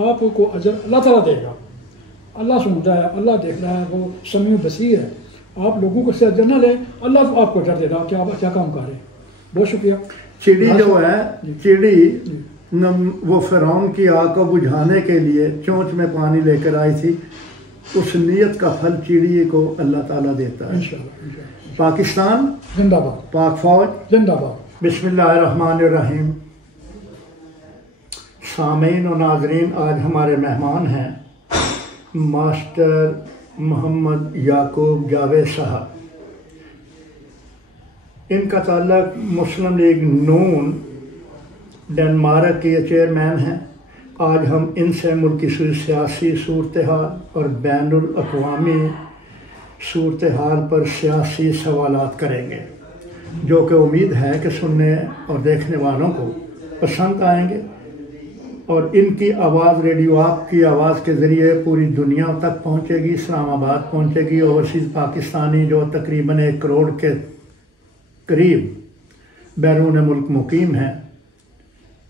آپ کو اجر اللہ تعالیٰ دے گا. اللہ سنتا ہے, اللہ دیکھ رہا ہے, وہ سمیع بصیر ہے. آپ لوگوں کو سے اجر نہ لیں, اللہ آپ کو اجر دے گا کہ آپ اچھا کام کریں. بہت شکریہ. چڑی جو ہے, چڑی وہ فرعون کی آگ کو بجھانے کے لیے چونچ میں پانی لے کر آئی تھی. اس نیت کا پھل چڑی کو اللہ تعالیٰ دیتا ہے. انشاءاللہ. پاکستان زندہ باد. پاک فوج زندہ باد. بسم اللہ الرحمن الرحیم. سامعین و ناظرین, آج ہمارے مہمان ہیں ماسٹر محمد یعقوب جاوید صاحب. ان کا تعلق مسلم لیگ نون ڈنمارک کے چیئرمین ہیں. آج ہم ان سے ملکی سیاسی صورتحال اور بین الاقوامی صورتحال پر سیاسی سوالات کریں گے, جو کہ امید ہے کہ سننے اور دیکھنے والوں کو پسند آئیں گے, اور ان کی آواز ریڈیو آپ کی آواز کے ذریعے پوری دنیا تک پہنچے گی, اسلام آباد پہنچے گی. اوورسیز پاکستانی جو تقریباً 1 کروڑ کے قریب بیرون ملک مقیم ہیں,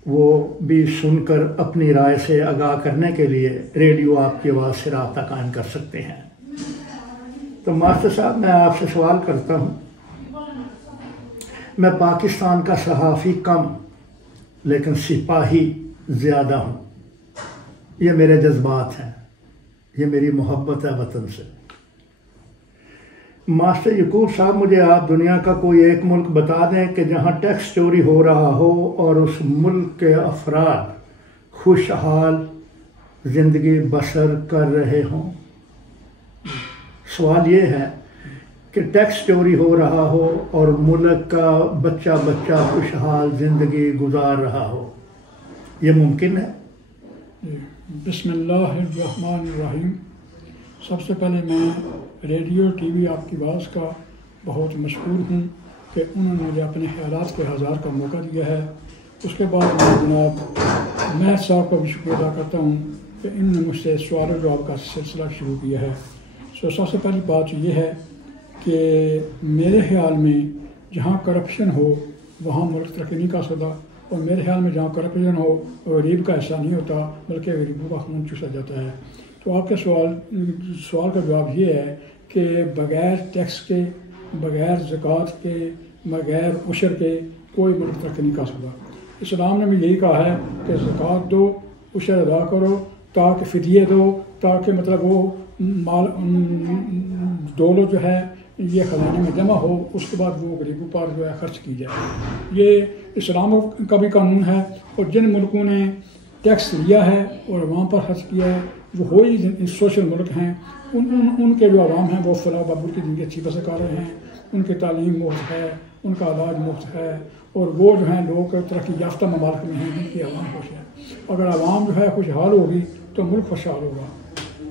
وہ بھی سن کر اپنی رائے سے آگاہ کرنے کے لیے ریڈیو آپ کی آواز سے رابطہ قائم کر سکتے ہیں. تو ماسٹر صاحب, میں آپ سے سوال کرتا ہوں. میں پاکستان کا صحافی کم لیکن سپاہی زیادہ ہوں. یہ میرے جذبات ہیں, یہ میری محبت ہے وطن سے. ماسٹر یعقوب صاحب, مجھے آپ دنیا کا کوئی ایک ملک بتا دیں کہ جہاں ٹیکس چوری ہو رہا ہو اور اس ملک کے افراد خوشحال زندگی بسر کر رہے ہوں. سوال یہ ہے کہ ٹیکس چوری ہو رہا ہو اور ملک کا بچہ بچہ خوشحال زندگی گزار رہا ہو, یہ ممکن ہے؟ بسم اللہ الرحمن الرحیم. سب سے پہلے میں ریڈیو ٹی وی آپ کی آواز کا بہت مشکور ہوں کہ انہوں نے مجھے اپنے خیالات کے اظہار کا موقع دیا ہے. اس کے بعد میں جناب محض صاحب کا بھی شکریہ ادا کرتا ہوں کہ انہوں نے مجھ سے سوال و جواب کا سلسلہ شروع کیا ہے. سب سے پہلی بات یہ ہے کہ میرے خیال میں جہاں کرپشن ہو وہاں ملک ترقی نہیں کر سکتا, اور میرے خیال میں جہاں کرپشن ہو غریب کا ایسا نہیں ہوتا بلکہ غریبوں کا خون چوسا جاتا ہے. تو آپ کے سوال کا جواب یہ ہے کہ بغیر ٹیکس کے, بغیر زکوٰۃ کے, بغیر عشر کے کوئی ملک ترقی نہیں کر سکتا. اسلام نے بھی یہی کہا ہے کہ زکوٰۃ دو, عشر ادا کرو, تاکہ فدیے دو, تاکہ مطلب وہ مال دولت جو ہے یہ خزانے میں جمع ہو, اس کے بعد وہ غریبوں پر جو ہے خرچ کی جائے. یہ اسلام کا بھی قانون ہے. اور جن ملکوں نے ٹیکس لیا ہے اور عوام پر خرچ کیا ہے وہ وہی سوشل ملک ہیں. ان کے جو عوام ہیں وہ فلاح بہبود کی زندگی اچھی بسر کر رہے ہیں, ان کی تعلیم مفت ہے, ان کا علاج مفت ہے, اور وہ جو ہیں لوگ ترقی یافتہ ممالک میں ہیں جن کی عوام خوش ہے. اگر عوام جو ہے خوشحال ہوگی تو ملک خوشحال ہوگا,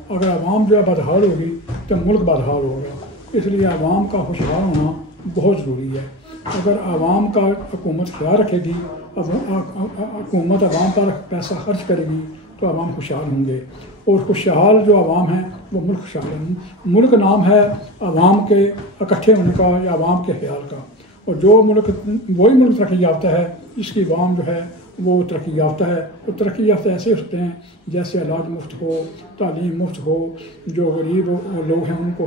اگر عوام جو ہے بدحال ہوگی تو ملک بدحال ہوگا. اس لیے عوام کا خوشحال ہونا بہت ضروری ہے. اگر عوام کا حکومت خیال رکھے گی, حکومت عوام پر پیسہ خرچ کرے گی تو عوام خوشحال ہوں گے, اور خوشحال جو عوام ہیں وہ ملک خوشحال ہیں. ملک نام ہے عوام کے اکٹھے ہونے کا یا عوام کے خیال کا, اور جو ملک وہی ملک ترقی یافتہ ہے اس کی عوام جو ہے وہ ترقی یافتہ ہے. اور ترقی یافتہ ایسے ہوتے ہیں جیسے علاج مفت ہو, تعلیم مفت ہو, جو غریب لوگ ہیں ان کو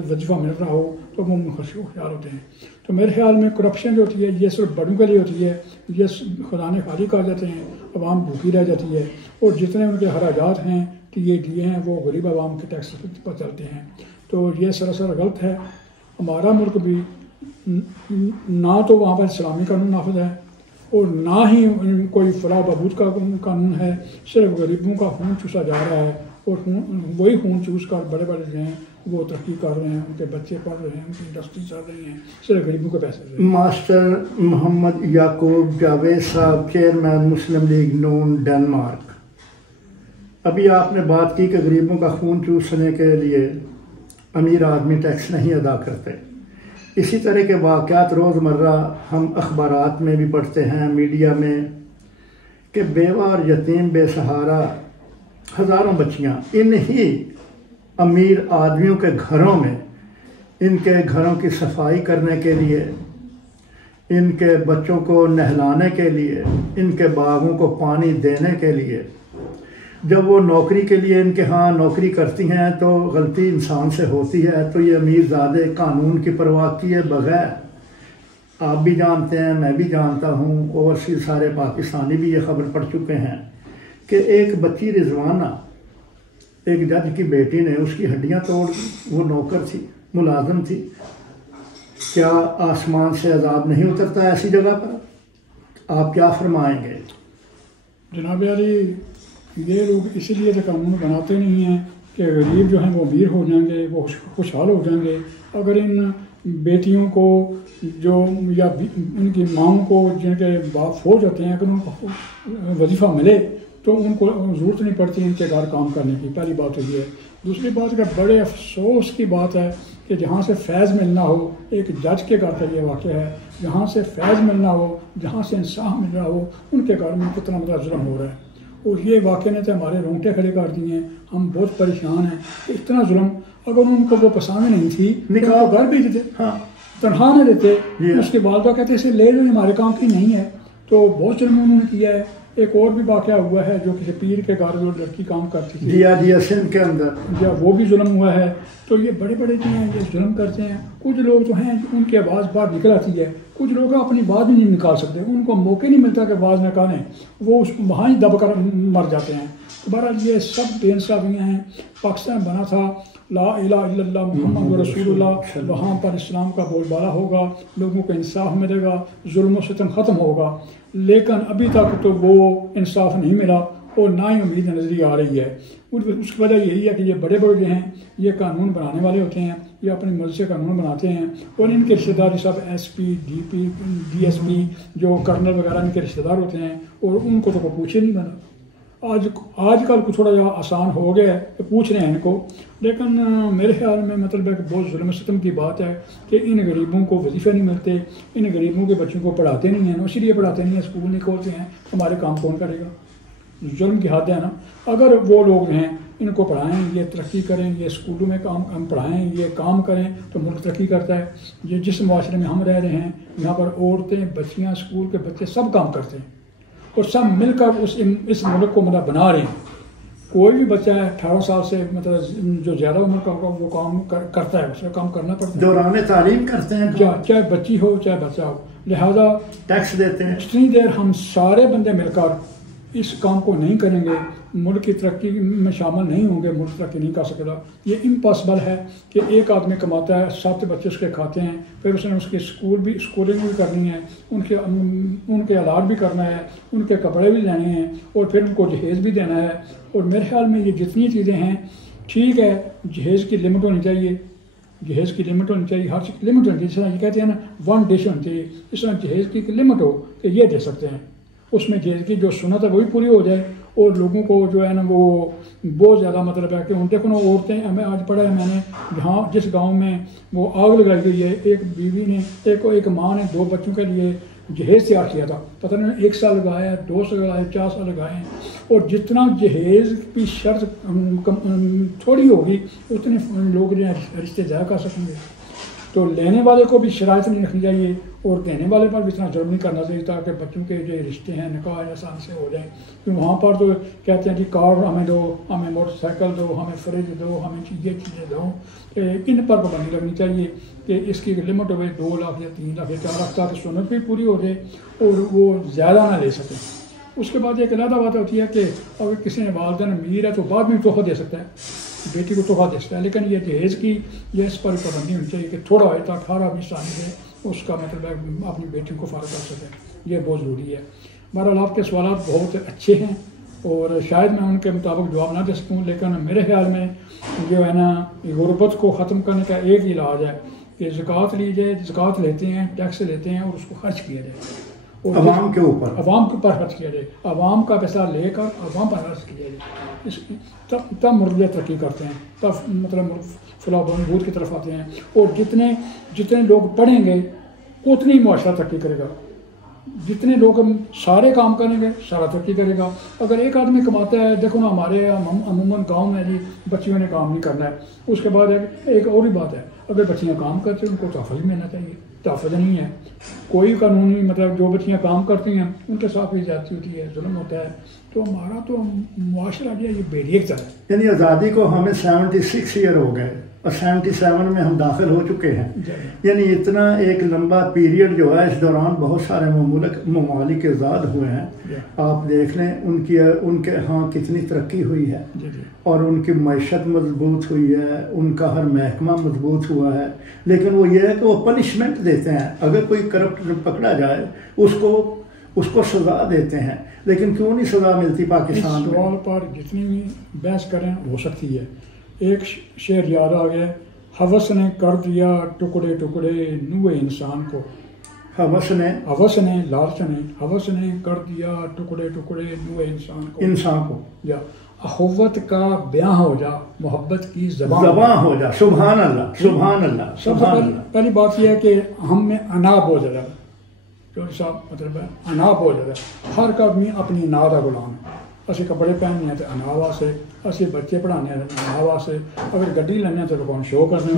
وظیفہ مل رہا ہو تو وہ خوشحال ہوتے ہیں. تو میرے خیال میں کرپشن جو ہوتی ہے یہ صرف بڑوں کے لیے ہوتی ہے, یہ خزانے خالی کر جاتے ہیں, عوام بھوکی رہ جاتی ہے, اور جتنے ان کے خراجات ہیں کہ یہ دیے ہیں وہ غریب عوام کے ٹیکس پر چلتے ہیں. تو یہ سراسر غلط ہے. ہمارا ملک بھی نہ تو وہاں پر اسلامی قانون نافذ ہے اور نہ ہی کوئی فلاح بہبود کا قانون ہے. صرف غریبوں کا خون چوسا جا رہا ہے, اور وہی خون چوس کر بڑے بڑے جو ہیں وہ ترقی کر رہے ہیں, ان کے بچے پڑھ رہے ہیں, ان کی انڈسٹری چل رہی ہیں, صرف غریبوں کے پیسے. ماسٹر محمد یعقوب جاوید صاحب, چیئرمین مسلم لیگ نون ڈنمارک. ابھی آپ نے بات کی کہ غریبوں کا خون چوسنے کے لیے امیر آدمی ٹیکس نہیں ادا کرتے. اسی طرح کے واقعات روزمرہ ہم اخبارات میں بھی پڑھتے ہیں, میڈیا میں, کہ بیوہ اور یتیم بے سہارا ہزاروں بچیاں انہی امیر آدمیوں کے گھروں میں ان کے گھروں کی صفائی کرنے کے لیے, ان کے بچوں کو نہلانے کے لیے, ان کے باغوں کو پانی دینے کے لیے جب وہ نوکری کے لیے ان کے ہاں نوکری کرتی ہیں تو غلطی انسان سے ہوتی ہے، تو یہ امیر زادے قانون کی پرواہ کیے بغیر، آپ بھی جانتے ہیں میں بھی جانتا ہوں، اوورسیز سارے پاکستانی بھی یہ خبر پڑھ چکے ہیں کہ ایک بچی رضوانہ، ایک جج کی بیٹی نے اس کی ہڈیاں توڑ دی، وہ نوکر تھی، ملازم تھی۔ کیا آسمان سے عذاب نہیں اترتا ایسی جگہ پر؟ آپ کیا فرمائیں گے؟ جناب علی، یہ لوگ اسی لیے تو قانون بناتے نہیں ہیں کہ غریب جو ہیں وہ امیر ہو جائیں گے، وہ خوشحال ہو جائیں گے۔ اگر ان بیٹیوں کو جو یا ان کی ماؤں کو جن کے باپ فوج ہوتے ہیں، اگر ان کو وظیفہ ملے تو ان کو ضرورت نہیں پڑتی ان کے گھر کام کرنے کی۔ پہلی بات تو یہ ہے۔ دوسری بات کہ بڑے افسوس کی بات ہے کہ جہاں سے فیض ملنا ہو، ایک جج کے گھر کا یہ واقعہ ہے، جہاں سے فیض ملنا ہو، جہاں سے انصاف مل رہا ہو، ان کے گھر میں کتنا بڑا ظلم ہو رہا ہے۔ اور یہ واقعے نے تو ہمارے رونگٹے کھڑے کر دیے ہیں۔ ہم بہت پریشان ہیں کہ اتنا ظلم، اگر ان کو وہ پسند نہیں تھی نکاح گھر بھیج دیتے، ہاں تنخواہ نہ دیتے۔ اس کے والدہ کہتے اسے لے لو، ہمارے کام کی نہیں ہے۔ تو بہت ظلم انہوں نے کیا ہے۔ ایک اور بھی واقعہ ہوا ہے جو کسی پیر کے گھر جو لڑکی کام کرتی تھی، جی سندھ کے اندر، وہ بھی ظلم ہوا ہے۔ تو یہ بڑے بڑے جو ہیں یہ ظلم کرتے ہیں۔ کچھ لوگ تو ہیں ان کی آواز باہر نکل آتی ہے، کچھ لوگ اپنی آواز بھی نہیں نکال سکتے، ان کو موقع نہیں ملتا کہ آواز نکالیں، وہ وہاں ہی دب کر مر جاتے ہیں۔ بہرحال یہ سب بے انصافیاں ہیں۔ پاکستان بنا تھا لا الہ الا اللہ محمد رسول اللہ، وہاں پر اسلام کا بول بالا ہوگا، لوگوں کو انصاف ملے گا، ظلم و ستم ختم ہوگا۔ لیکن ابھی تک تو وہ انصاف نہیں ملا اور نہ ہی امید نظری آ رہی ہے۔ اس کی وجہ یہی ہے کہ یہ بڑے بڑے جو ہیں یہ قانون بنانے والے ہوتے ہیں، یہ اپنی مرضی سے قانون بناتے ہیں، اور ان کے رشتہ دار سب S P, D P, D S P, جو کرنل وغیرہ ان کے رشتہ دار ہوتے ہیں، اور ان کو تو کوئی پوچھے نہیں بنا۔ آج کل کو تھوڑا جا آسان ہو گیا ہے کہ پوچھ رہے ہیں ان کو، لیکن میرے خیال میں مطلب ہے کہ بہت ظلم و ستم کی بات ہے کہ ان غریبوں کو وظیفے نہیں ملتے، ان غریبوں کے بچوں کو پڑھاتے نہیں ہیں، اسی لیے پڑھاتے نہیں ہیں، اسکول نہیں کھولتے ہیں، ہمارے کام کون کرے گا؟ ظلم کی حد ہے نا۔ اگر وہ لوگ ہیں ان کو پڑھائیں، یہ ترقی کریں، یہ اسکولوں میں کام پڑھائیں، یہ کام کریں تو ملک ترقی کرتا ہے۔ یہ جس معاشرے میں ہم رہ رہے ہیں یہاں پر عورتیں، بچیاں، اسکول کے بچے سب کام کرتے ہیں اور سب مل کر اس ملک کو مطلب بنا رہے ہیں۔ کوئی بھی بچہ ہے 18 سال سے مطلب جو زیادہ عمر کا ہوگا وہ کام کرتا ہے، اسے کام کرنا پڑتا ہے، دوران تعلیم کرتے ہیں، چاہے بچی ہو چاہے بچہ ہو۔ لہذا ٹیکس دیتے ہیں۔ جتنی دیر ہم سارے بندے مل کر اس کام کو نہیں کریں گے، ملک کی ترقی میں شامل نہیں ہوں گے، ملک ترقی نہیں کر سکے گا۔ یہ امپاسبل ہے کہ ایک آدمی کماتا ہے، 7 بچے اس کے کھاتے ہیں، پھر اس نے اس کی اسکولنگ بھی کرنی ہے، ان کے علاج بھی کرنا ہے، ان کے کپڑے بھی لینے ہیں، اور پھر ان کو جہیز بھی دینا ہے۔ اور میرے خیال میں یہ جتنی چیزیں ہیں ٹھیک ہے، جہیز کی لمٹ ہونی چاہیے، جہیز کی لمٹ ہونی چاہیے، ہر چیز کی لمٹ ہونی چاہیے۔ جس طرح یہ کہتے ہیں نا 1 ڈش ہونی چاہیے، اس طرح جہیز کی لمٹ ہو کہ یہ دے سکتے ہیں، اس میں جہیز کی جو سنت ہے وہی پوری ہو جائے، اور لوگوں کو جو ہے نا وہ بہت زیادہ مطلب ہے کہ ان دیکھو نا عورتیں، ہمیں آج پڑھا ہے میں نے، جہاں جس گاؤں میں وہ آگ لگائی گئی ہے، ایک بیوی نے ایک ماں نے 2 بچوں کے لیے جہیز تیار کیا تھا، پتہ نہیں 1 سال لگایا ہے، 2 سال لگائے، 4 سال لگائے ہیں، اور جتنا جہیز کی شرط تھوڑی ہوگی اتنے لوگ جو رشتے ضائع کر سکیں گے۔ تو لینے والے کو بھی شرائط نہیں رکھنی چاہیے اور دینے والے پر بھی اتنا ظلم نہیں کرنا چاہیے تاکہ بچوں کے جو رشتے ہیں نکاح آسان سے ہو جائیں۔ کیونکہ وہاں پر تو کہتے ہیں کہ کار ہمیں دو، ہمیں موٹر سائیکل دو، ہمیں فریج دو، ہمیں یہ چیزیں دو، ان پر پابندی لگنی چاہیے کہ اس کی لمٹ ہوئے 2 لاکھ یا 3 لاکھ یا 4 لاکھ تک سنت بھی پوری ہو جائے اور وہ زیادہ نہ لے سکیں۔ اس کے بعد ایک علیحدہ بات ہوتی ہے کہ اگر کسی نے والدین امیر ہے تو بعد میں تحفہ دے سکتا ہے، بیٹی کو تحفہ دے سکتا ہے، لیکن یہ جہیز کی یہ اس پر پابندی ہونی چاہیے کہ تھوڑا ہوئے تک 18-20 سال سے اس کا مطلب ہے اپنی بیٹی کو فارغ کر سکے، یہ بہت ضروری ہے۔ بہرحال آپ کے سوالات بہت اچھے ہیں اور شاید میں ان کے مطابق جواب نہ دے سکوں، لیکن میرے خیال میں جو ہے نا غربت کو ختم کرنے کا ایک ہی علاج ہے کہ زکوٰۃ لی جائے، زکوٰۃ لیتے ہیں، ٹیکس لیتے ہیں اور اس کو خرچ کیا جائے، اور عوام کے اوپر خرچ کیا جائے، عوام کا پیسہ لے کر عوام پر خرچ کیا جائے، تب ملک ترقی کرتے ہیں، تب مطلب فلاح بہبود کی طرف آتے ہیں، اور جتنے لوگ پڑھیں گے اتنی معاشرہ ترقی کرے گا، جتنے لوگ سارے کام کریں گے سارا ترقی کرے گا۔ اگر ایک آدمی کماتا ہے، دیکھو نا ہمارے عموماً گاؤں میں جی بچیوں نے کام نہیں کرنا ہے، اس کے بعد ایک اور ہی بات ہے، اگر بچیاں کام کرتے ہیں ان کو تحفہ بھی ملنا چاہیے، تحفظ نہیں ہے، کوئی قانونی مطلب جو بچیاں کام کرتی ہیں ان کے ساتھ بھی زیادتی ہوتی ہے، ظلم ہوتا ہے. تو ہمارا تو معاشرہ جو ہے یہ بے ریکت ہے. یعنی آزادی کو ہمیں 76 ایئر ہو گئے اور 77 میں ہم داخل ہو چکے ہیں. یعنی اتنا ایک لمبا پیریڈ جو ہے، اس دوران بہت سارے ممالک آزاد ہوئے ہیں. آپ دیکھ لیں ان کے ہاں کتنی ترقی ہوئی ہے اور ان کی معیشت مضبوط ہوئی ہے، ان کا ہر محکمہ مضبوط ہوا ہے. لیکن وہ یہ ہے کہ وہ پنشمنٹ دیتے ہیں، اگر کوئی کرپٹ پکڑا جائے اس کو سزا دیتے ہیں. لیکن کیوں نہیں سزا ملتی پاکستان میں؟ اس سوال پر جتنی بھی بحث کریں ہو سکتی ہے. ایک شعر یاد آ گیا، ہوس نے کر دیا ٹکڑے ٹکڑے نوے انسان کو. ہوس نے لالچ نے ہوس نے کر دیا ٹکڑے ٹکڑے نوے انسان کو. یا اخوت کا بیاں ہو جا، محبت کی زباں ہو جا. سبحان اللہ، سبحان اللہ. سب سے پہلی بات یہ ہے کہ ہم میں انا بہت زیادہ ہے. چودھری صاحب مطلب ہے انا بہت زیادہ ہے. ہر آدمی اپنی انا کا غلام ہے. اسی کپڑے پہننے ہیں تو انا واسطے، اسی بچے پڑھانے ہیں انا واسطے، اگر گڈی لینے تو لوگوں شو کرنے،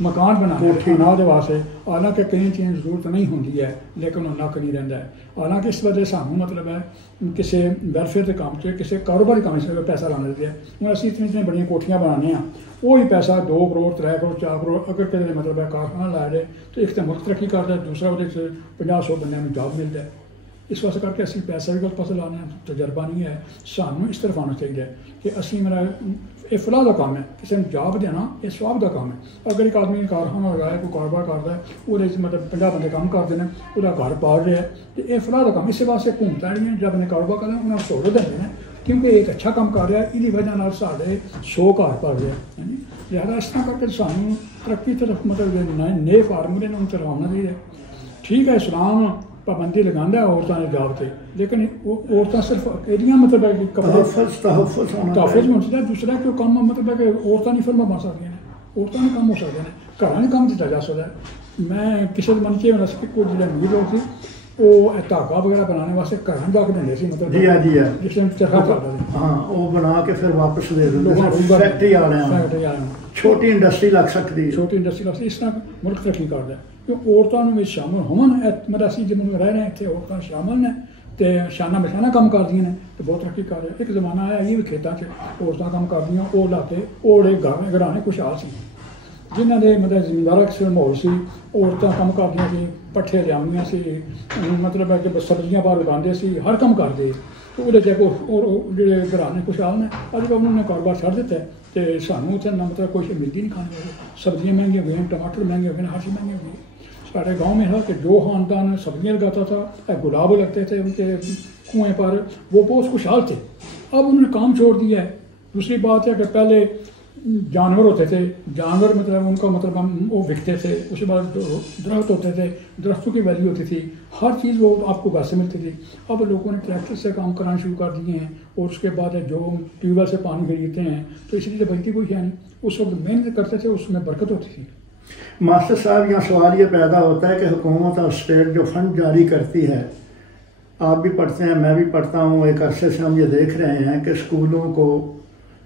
مکان بنانے انا دے واسطے. حالانکہ کئی چیز ضرورت نہیں ہوتی ہے لیکن وہ نک نہیں رہتا ہے. حالانکہ اس وجہ سانوں مطلب ہے کسی ویلفیئر کے کام سے، کسی کاروباری کام سے پیسہ لانا دیتے ہیں. ہوں اسی اتنی بڑی کوٹھیاں بنانے ہیں، وہی پیسہ 2 کروڑ 3 کروڑ 4 کروڑ اگر کسی مطلب ہے کارخانہ لایا جائے تو ایک تو ملک ترقی کرتا ہے، دوسرا وہ 50-100 بندے میں جاب ملتا ہے. اس واسطے کر کے اسی پیسہ بھی غلط پاسے لانے ہیں، تجربہ نہیں ہے. سانوں اس طرف آنا چاہیے کہ اسی میرا یہ فلاح کا کام ہے، کسی نے جاب دینا یہ سواب کا کام ہے. اگر ایک آدمی کارخانہ لگایا کوئی کاروبار کرتا ہے، وہ مطلب 50 بندے کام کرتے ہیں، وہ گھر پال رہے ہیں تو یہ فلاح کا کام. اس واسطے حکومت ہیں جب نے کاروبار کرنا انہوں نے سہولت دیں کیونکہ ایک اچھا کام کر رہا ہے، یہ وجہ سارے 100 گھر پل رہے ہیں. لہٰذا اس طرح کر کے سانوں ترقی طرف مطلب نئے فارمولے نے ان طرف آنا چاہیے. ٹھیک ہے اسلام پابندی لگانا ہے عورتوں نے جاب سے، لیکن وہ عورتیں صرف ایریاں مطلب ہے کہ تحفظ ہونا چاہیے. دوسرا کہ کام مطلب ہے کہ عورتیں نہیں فرما بن سکتی ہیں، عورتوں نے کام ہو سکتے ہیں، گھر نہیں کام دیا جا سکتا ہے. میں کسی من کے ہونا سی کوئی جی امیر لوگ تھی وہ دھاگا وغیرہ بنانے واسطے گھر جا کے دیں سی، مطلب جس میں چرخا چلتا تھا ہاں وہ بنا کے پھر واپس دے دیں. فیکٹری والے چھوٹی انڈسٹری لگ سکتی، چھوٹی انڈسٹری لگ سکتی. اس طرح ملک ترقی کرتا ہے کہ عورتوں میں شامل ہومن. مطلب اسی جب رہ رہے ہیں اتنے عورتیں شامل ہیں تو شانہ بشانہ کام کر دیا ہیں تو بہت ترقی کر رہے ہیں. ایک زمانہ آیا یہ بھی کھیتوں سے عورتیں کام کر دیا، وہ لاتے اوڑے گھرانے خوشحال سی جنہوں نے مطلب زمیندار کسی ماحول سی، عورتیں کام کردیا سی، پٹھے لیا سی، مطلب ہے کہ سبزیاں باہر لگاتے سی، ہر کام کرتے. تو وہ جی جڑے گھرانے خوشحال نے اج کل انہوں نے کاروبار چھڑ دیتا ہے تو سانوں اتنے نہ مطلب کچھ ملتی نہیں کھانے والی. سبزیاں مہنگی ہو گئی، ٹماٹر مہنگے ہو گئے، ہر چیز مہنگی ہو گئی. ہمارے گاؤں میں تھا کہ جو خاندان سبزیاں لگاتا تھا، گلاب لگتے تھے ان کے کنویں پر، وہ بہت خوشحال تھے. اب انہوں نے کام چھوڑ دیا ہے. دوسری بات ہے کہ پہلے جانور ہوتے تھے، جانور مطلب ان کا مطلب وہ بکتے تھے. اس کے بعد درخت ہوتے تھے، درختوں کی ویلیو ہوتی تھی، ہر چیز وہ آپ کو گھر سے ملتی تھی. اب لوگوں نے ٹریکٹر سے کام کرنا شروع کر دیے ہیں اور اس کے بعد جو ٹیوب ویل سے پانی خریدتے ہیں تو اس لیے بچتی کوئی ہے نہیں. اس وقت محنت کرتے تھے، اس میں برکت ہوتی تھی. ماسٹر صاحب یہاں سوال یہ پیدا ہوتا ہے کہ حکومت اور اسٹیٹ جو فنڈ جاری کرتی ہے، آپ بھی پڑھتے ہیں میں بھی پڑھتا ہوں، ایک عرصے سے ہم یہ دیکھ رہے ہیں کہ اسکولوں کو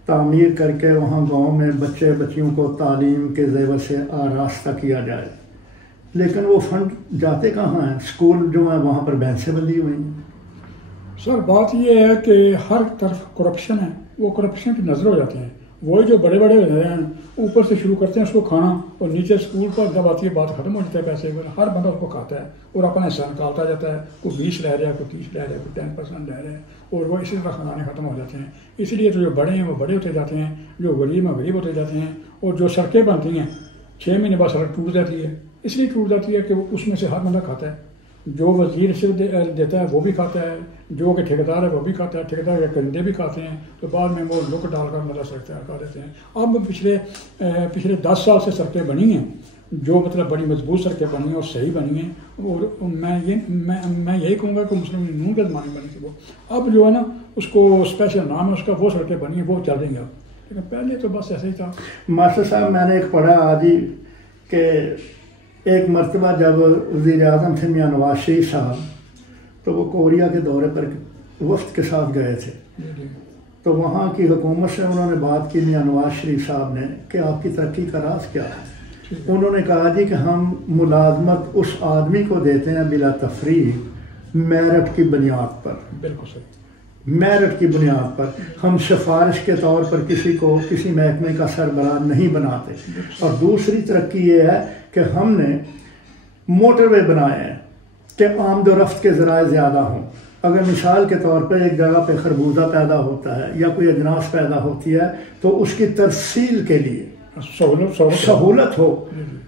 تعمیر کر کے وہاں گاؤں میں بچیوں کو تعلیم کے زیور سے آراستہ کیا جائے، لیکن وہ فنڈ جاتے کہاں ہیں؟ اسکول جو ہیں وہاں پر بینچیں بندی ہوئی ہیں. سر بات یہ ہے کہ ہر طرف کرپشن ہے، وہ کرپشن کی نظر ہو جاتے ہیں. وہی جو بڑے بڑے ہیں اوپر سے شروع کرتے ہیں اس کو کھانا، اور نیچے اسکول پر جب آتی ہے بات ختم ہو جاتا ہے پیسے پر. ہر بندہ اس کو کھاتا ہے اور اپنا حصہ نکالتا جاتا ہے. کوئی 20 لے رہا ہے، کوئی 30 لے رہا ہے، کوئی 10% لے رہا ہے، اور وہ اسی طرح خزانے ختم ہو جاتے ہیں. اس لیے تو جو بڑے ہیں وہ بڑے ہوتے جاتے ہیں، جو غریب ہیں غریب ہوتے جاتے ہیں. اور جو سڑکیں بنتی ہیں 6 مہینے بعد سڑک ٹوٹ جاتی ہے. اس لیے ٹوٹ جاتی ہے کہ اس میں سے ہر بندہ کھاتا ہے. جو وزیر رشوت دیتا ہے وہ بھی کھاتا ہے، جو کہ ٹھیکیدار ہے وہ بھی کھاتا ہے، ٹھیکیدار کے کرندے بھی کھاتے ہیں. تو بعد میں وہ لک ڈال کر مطلب سڑک تیار کر دیتے ہیں. اب پچھلے 10 سال سے سڑکیں بنی ہیں جو مطلب بڑی مضبوط سڑکیں بنی ہیں اور صحیح بنی ہیں. اور میں یہی کہوں گا کہ مسلم لیگ کے زمانے میں بنی تھی وہ. اب جو ہے نا اس کو اسپیشل نام ہے اس کا، وہ سڑکیں بنی ہیں وہ چل رہی ہیں اب، لیکن پہلے تو بس ایسے ہی تھا. ماسٹر صاحب میں نے ایک پڑھا آج ہی کہ ایک مرتبہ جب وزیر اعظم تھے میاں نواز شریف صاحب تو وہ کوریا کے دورے پر وفد کے ساتھ گئے تھے. تو وہاں کی حکومت سے انہوں نے بات کی میاں نواز شریف صاحب نے کہ آپ کی ترقی کا راز کیا ہے. انہوں نے کہا جی کہ ہم ملازمت اس آدمی کو دیتے ہیں بلا تفریح میرٹ کی بنیاد پر. بالکل صحیح. میرٹ کی بنیاد پر ہم سفارش کے طور پر کسی کو کسی محکمے کا سربراہ نہیں بناتے. اور دوسری ترقی یہ ہے کہ ہم نے موٹر وے بنائے ہیں کہ آمد و رفت کے ذرائع زیادہ ہوں. اگر مثال کے طور پر ایک جگہ پہ خربوزہ پیدا ہوتا ہے یا کوئی اجناس پیدا ہوتی ہے تو اس کی ترسیل کے لیے سہولت ہو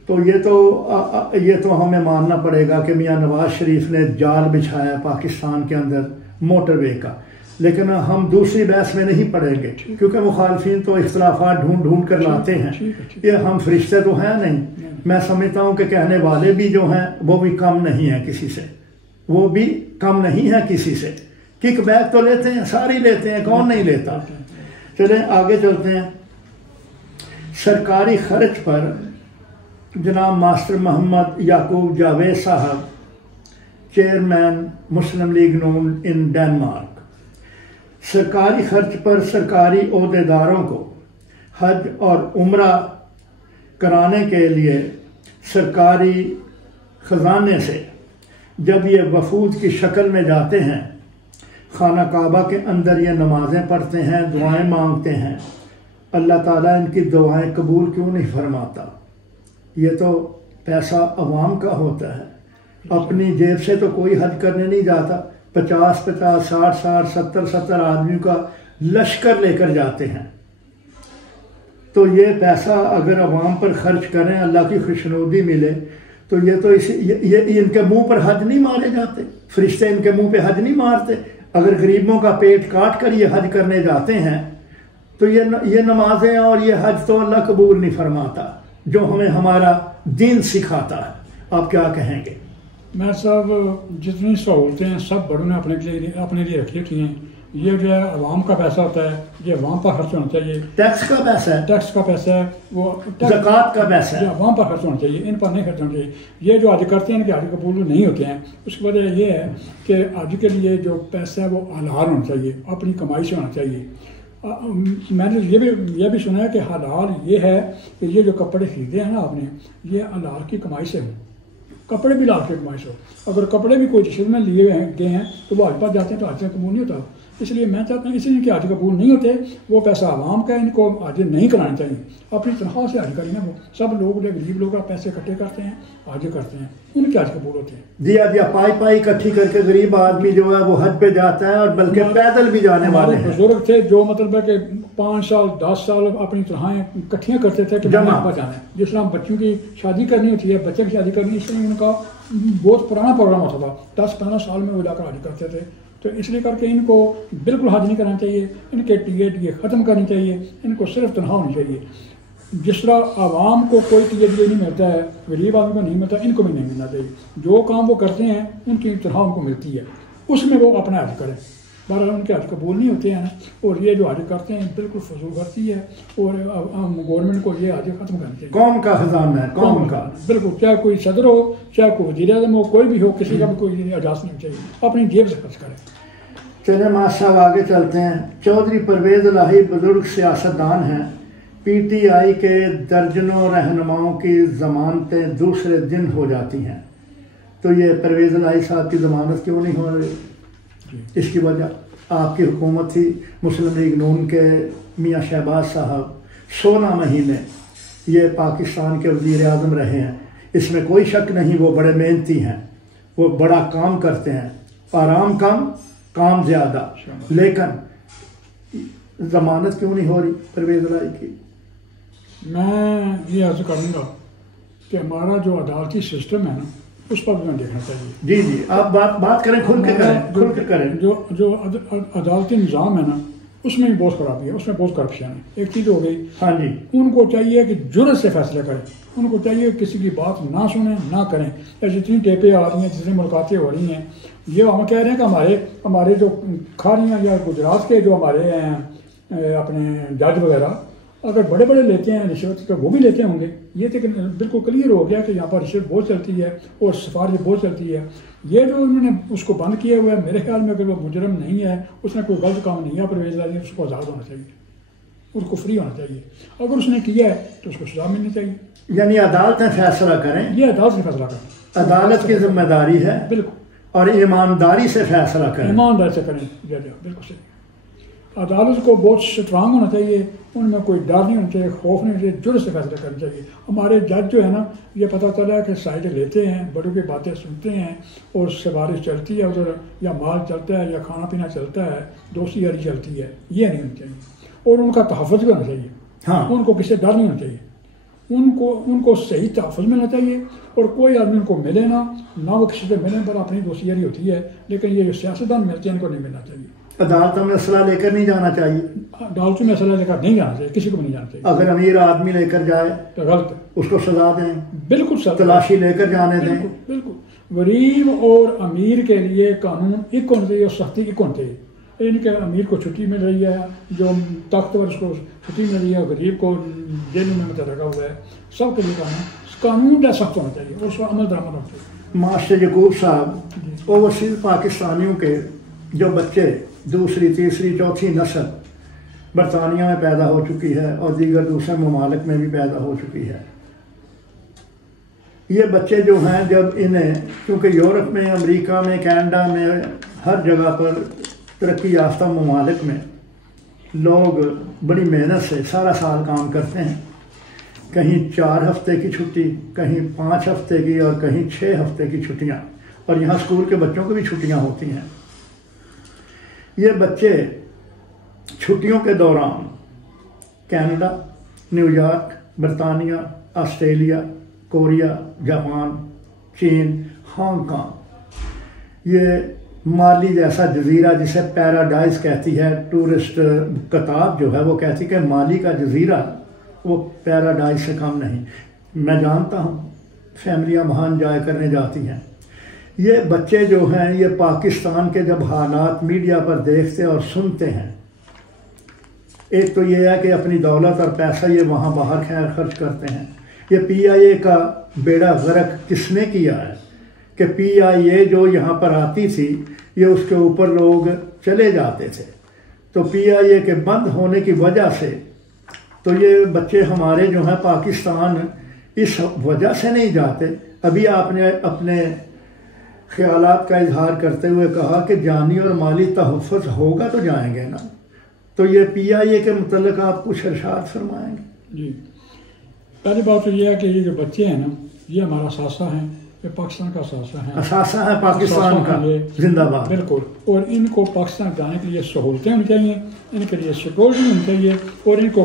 تو یہ تو ہمیں ماننا پڑے گا کہ میاں نواز شریف نے جال بچھایا پاکستان کے اندر موٹر وے کا. لیکن ہم دوسری بحث میں نہیں پڑیں گے کیونکہ مخالفین تو اختلافات ڈھونڈ کر لاتے ہیں. یہ ہم فرشتے تو ہیں نہیں. میں سمجھتا ہوں کہ کہنے والے بھی جو ہیں وہ بھی کم نہیں ہیں کسی سے, وہ بھی کم نہیں ہیں کسی سے. کک بیک تو لیتے ہیں, ساری لیتے ہیں, کون نہیں لیتا. چلیں آگے چلتے ہیں. سرکاری خرچ پر جناب ماسٹر محمد یعقوب جاوید صاحب, چیئرمین مسلم لیگ نون ان ڈنمارک, سرکاری خرچ پر سرکاری عہدیداروں کو حج اور عمرہ کرانے کے لیے سرکاری خزانے سے جب یہ وفود کی شکل میں جاتے ہیں, خانہ کعبہ کے اندر یہ نمازیں پڑھتے ہیں, دعائیں مانگتے ہیں, اللہ تعالیٰ ان کی دعائیں قبول کیوں نہیں فرماتا؟ یہ تو پیسہ عوام کا ہوتا ہے. اپنی جیب سے تو کوئی حج کرنے نہیں جاتا. 50 60 70 آدمیوں کا لشکر لے کر جاتے ہیں. تو یہ پیسہ اگر عوام پر خرچ کریں, اللہ کی خوشنودی ملے, تو یہ ان کے منہ پر حج نہیں مارے جاتے. فرشتے ان کے منہ پہ حج نہیں مارتے. اگر غریبوں کا پیٹ کاٹ کر یہ حج کرنے جاتے ہیں تو یہ نمازیں اور یہ حج تو اللہ قبول نہیں فرماتا جو ہمیں ہمارا دین سکھاتا ہے. آپ کیا کہیں گے؟ میں صاحب جتنی سہولتیں ہیں سب بڑوں نے اپنے لیے رکھی ہوئی ہیں. یہ جو ہے عوام کا پیسہ ہوتا ہے, یہ عوام پر خرچ ہونا چاہیے. ٹیکس کا پیسہ ہے, ٹیکس کا پیسہ ہے, وہ زکوٰۃ کا پیسہ ہے, عوام پر خرچ ہونا چاہیے, ان پر نہیں خرچ ہونا چاہیے. یہ جو حج کرتے ہیں ان کے حج قبول نہیں ہوتے ہیں. اس کی وجہ یہ ہے کہ حج کے لیے جو پیسہ ہے وہ حلال ہونا چاہیے, اپنی کمائی سے ہونا چاہیے. میں نے یہ بھی سنا ہے کہ حلال یہ ہے کہ یہ جو کپڑے خریدے ہیں نا آپ نے, یہ حلال کی کمائی سے ہوں. کپڑے بھی حلال کی کمائی سے ہو. اگر کپڑے بھی کوئی رشوت میں لیے گئے ہیں تو وہ حج پر جاتے ہیں تو حج قبول نہیں ہوتا. اس لیے میں چاہتا ہوں اس لیے کہ حج قبول نہیں ہوتے, وہ پیسہ عوام کا, ان کو حج نہیں کرانا چاہیے. اپنی تنخواہ سے حج کریں نا. وہ سب لوگ غریب لوگ پیسے اکٹھے کرتے ہیں, حج کرتے ہیں, ان کے حج قبول ہوتے ہیں. دیا پائی اکٹھی کر کے غریب آدمی جو ہے وہ حج پہ جاتا ہے, اور بلکہ پیدل بھی جانے والے ہیں. بزرگ تھے جو مطلب ہے کہ 5 سال 10 سال اپنی تنخواہیں اکٹھیاں کرتے تھے کہ جمع پر جانا ہے. جس طرح بچوں کی شادی کرنی ہوتی ہے, بچے کی شادی کرنی, اس طرح ان کا بہت پرانا پروگرام ہوتا تھا. 10-15 سال میں وہ جا کر حج کرتے تھے. تو اس لیے کر کے ان کو بالکل حج نہیں کرنا چاہیے. ان کے ٹی ختم کرنی چاہیے. ان کو صرف تنخواہ ہونی چاہیے. جس طرح عوام کو کوئی ٹی نہیں ملتا ہے, غریب آدمی کو نہیں ملتا, ان کو بھی نہیں ملنا چاہیے. جو کام وہ کرتے ہیں ان کی تنخواہ ان کو ملتی ہے, اس میں وہ اپنا حج کریں. بہرحال ان کے حج قبول نہیں ہوتے ہیں. اور یہ جو حج کرتے ہیں بالکل فضول خرچی ہے, اور گورنمنٹ کو یہ حج ختم کرنا چاہیے. قوم کا خزانہ ہے, قوم کا. بالکل, چاہے کوئی صدر ہو, چاہے کوئی وزیر اعظم ہو, کوئی بھی ہو, کسی کا بھی کوئی اجازت نہیں چاہیے. اپنی جیب سے خرچ کریں. چلیں ماشاء اللہ آگے چلتے ہیں. چودھری پرویز الہی بزرگ سیاستدان ہیں. پی ٹی آئی کے درجنوں رہنماؤں کی ضمانتیں دوسرے دن ہو جاتی ہیں. تو یہ پرویز الہی صاحب کی ضمانت کیوں نہیں ہو رہی؟ اس کی وجہ آپ کی حکومت تھی. مسلم لیگ نون کے میاں شہباز صاحب 16 مہینے یہ پاکستان کے وزیر اعظم رہے ہیں. اس میں کوئی شک نہیں, وہ بڑے محنتی ہیں, وہ بڑا کام کرتے ہیں. آرام کم, کام زیادہ. لیکن ضمانت کیوں نہیں ہو رہی پرویز الہی کی؟ میں یہ عرض کروں گا کہ ہمارا جو عدالتی سسٹم ہے نا, اس پر بھی دیکھنا چاہیے. جی آپ بات کریں, کھل کے کریں. جو عدالتی نظام ہے نا, اس میں بھی بہت خرابی ہے, اس میں بہت کرپشن ہے. ایک چیز ہو گئی, ہاں جی, ان کو چاہیے کہ جرأت سے فیصلہ کریں. ان کو چاہیے کہ کسی کی بات نہ سنیں, نہ کریں. جتنی ٹیپیں آ رہی ہیں, جتنی ملاقاتیں ہو رہی ہیں, یہ ہم کہہ رہے ہیں کہ ہمارے جو کھاریاں یا گجرات کے جو ہمارے ہیں اپنے جج وغیرہ, اگر بڑے بڑے لیتے ہیں رشوت تو وہ بھی لیتے ہوں گے. یہ تو بالکل کلیئر ہو گیا کہ یہاں پر رشوت بہت چلتی ہے اور سفارش بہت چلتی ہے. یہ جو انہوں نے اس کو بند کیا ہوا ہے, میرے خیال میں اگر وہ مجرم نہیں ہے, اس نے کوئی غلط کام نہیں ہے پرویز الہی, اس کو آزاد ہونا چاہیے. اس کو فری ہونا چاہیے. اگر اس نے کیا ہے تو اس کو سزا ملنی چاہیے. یعنی عدالتیں فیصلہ کریں. یہ عدالت سے فیصلہ کریں. عدالت کی ذمہ داری ہے. بالکل. اور ایمانداری سے فیصلہ کریں. ایمانداری سے کریں. بالکل صحیح. عدالت کو بہت اسٹرانگ ہونا چاہیے. ان میں کوئی ڈر نہیں ہونا چاہیے, خوف نہیں ہونا چاہیے. جرت سے فیصلہ کرنا چاہیے. ہمارے جج جو ہے نا, یہ پتہ چلا ہے کہ سائڈ لیتے ہیں, بڑوں کی باتیں سنتے ہیں اور سفارش چلتی ہے ادھر, یا مال چلتا ہے یا کھانا پینا چلتا ہے, دوستی یاری چلتی ہے. یہ نہیں ہونا چاہیے. اور ان کا تحفظ بھی ہونا چاہیے. ہاں, ان کو کسی سے ڈر نہیں ہونا چاہیے. ان کو صحیح تحفظ ملنا چاہیے. اور کوئی آدمی ان کو ملے نہ وہ کسی سے ملنے پر اپنی دوستی یاری ہوتی ہے. لیکن یہ جو سیاستدان ملتے ہیں ان کو نہیں ملنا چاہیے. عدالتوں میں اسلحہ لے کر نہیں جانا چاہیے. عدالتوں میں اسلحہ لے کر نہیں جانا چاہیے. کسی کو بھی نہیں جانا چاہیے. اگر امیر آدمی لے کر جائے تو غلط ہے. اس کو سزا دیں. بالکل سر. تلاشی لے کر جانے دیں. بالکل. غریب اور امیر کے لیے قانون ایک ہونا چاہیے اور سختی ایک ہونا چاہیے. ان کے امیر کو چھٹی مل رہی ہے, جو طاقتور اس کو چھٹی مل رہی ہے, غریب کو جیل میں لگا ہوا ہے. سب کے لیے قانون کا سخت ہونا چاہیے اور اس کا عمل درآمد ہونا چاہیے. ماسٹر یعقوب صاحب, اوورسیز پاکستانیوں کے جو بچے دوسری تیسری چوتھی نسل برطانیہ میں پیدا ہو چکی ہے اور دیگر دوسرے ممالک میں بھی پیدا ہو چکی ہے, یہ بچے جو ہیں جب انہیں, کیونکہ یورپ میں, امریکہ میں, کینیڈا میں, ہر جگہ پر ترقی یافتہ ممالک میں لوگ بڑی محنت سے سارا سال کام کرتے ہیں. کہیں 4 ہفتے کی چھٹی, کہیں 5 ہفتے کی اور کہیں 6 ہفتے کی چھٹیاں, اور یہاں اسکول کے بچوں کو بھی چھٹیاں ہوتی ہیں. یہ بچے چھٹیوں کے دوران کینیڈا, نیو یارک, برطانیہ, آسٹریلیا, کوریا, جاپان, چین, ہانگ کانگ, یہ مالی جیسا جزیرہ جسے پیراڈائز کہتی ہے, ٹورسٹ کتاب جو ہے وہ کہتی کہ مالی کا جزیرہ وہ پیراڈائز سے کم نہیں. میں جانتا ہوں فیملیاں وہاں انجوائے کرنے جاتی ہیں. یہ بچے جو ہیں یہ پاکستان کے جب حالات میڈیا پر دیکھتے اور سنتے ہیں, ایک تو یہ ہے کہ اپنی دولت اور پیسہ یہ وہاں باہر خیر خرچ کرتے ہیں. یہ PIA کا بیڑا غرق کس نے کیا ہے کہ PIA جو یہاں پر آتی تھی یہ اس کے اوپر لوگ چلے جاتے تھے, تو PIA کے بند ہونے کی وجہ سے تو یہ بچے ہمارے جو ہیں پاکستان اس وجہ سے نہیں جاتے. ابھی آپ نے اپنے خیالات کا اظہار کرتے ہوئے کہا کہ جانی اور مالی تحفظ ہوگا تو جائیں گے نا, تو یہ PIA کے متعلق آپ کچھ ارشاد فرمائیں گے؟ جی, پہلی بات تو یہ ہے کہ یہ جو بچے ہیں نا یہ ہمارا اثاثہ ہیں, یہ پاکستان کا اثاثہ ہے. اثاثہ ہے پاکستان کا, زندہ باد. بالکل. اور ان کو پاکستان جانے کے لیے سہولتیں ہونی چاہیے, ان کے لیے سیکورٹی ہونی چاہیے, اور ان کو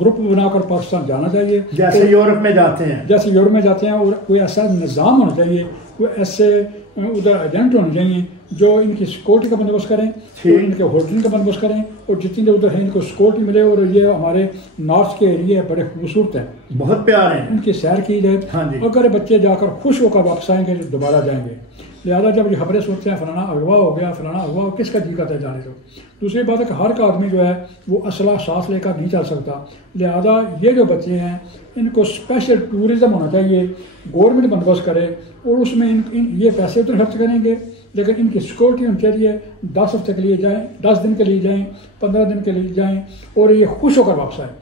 گروپ بنا کر پاکستان جانا چاہیے جیسے یورپ میں جاتے ہیں. جیسے یورپ میں جاتے ہیں. اور کوئی ایسا نظام ہونا چاہیے, کوئی ایسے ادھر ایجنٹ ہونے چاہیے جو ان کی سیکورٹی کا بندوبست کریں, ان کے ہوٹلنگ کا بندوبست کریں, اور جتنی دیر ادھر ہیں ان کو سیکورٹی ملے. اور یہ ہمارے نارتھ کے ایریے بڑے خوبصورت ہیں, بہت پیارے ہیں, ان کی سیر کی جائے. ہاں جی. اگر بچے جا کر خوش ہو کر واپس آئیں گے تو دوبارہ جائیں گے. لہٰذا جب یہ خبریں سنتے ہیں فلانا اغوا ہو گیا, فلانا اغوا ہو, کس کا جی کرتا ہے جانے تو. دوسری بات ہے کہ ہر کا آدمی جو ہے وہ اسلحہ ساتھ لے کر نہیں چل سکتا. لہذا یہ جو بچے ہیں ان کو اسپیشل ٹورزم ہونا چاہیے, گورنمنٹ بندوبست کرے, اور اس میں یہ پیسے تو خرچ کریں گے لیکن ان کی سیکورٹی ہونی چاہیے. 10 ہفتے کے لیے جائیں, 10 دن کے لیے جائیں, 15 دن کے لیے جائیں, اور یہ خوش ہو کر واپس آئیں.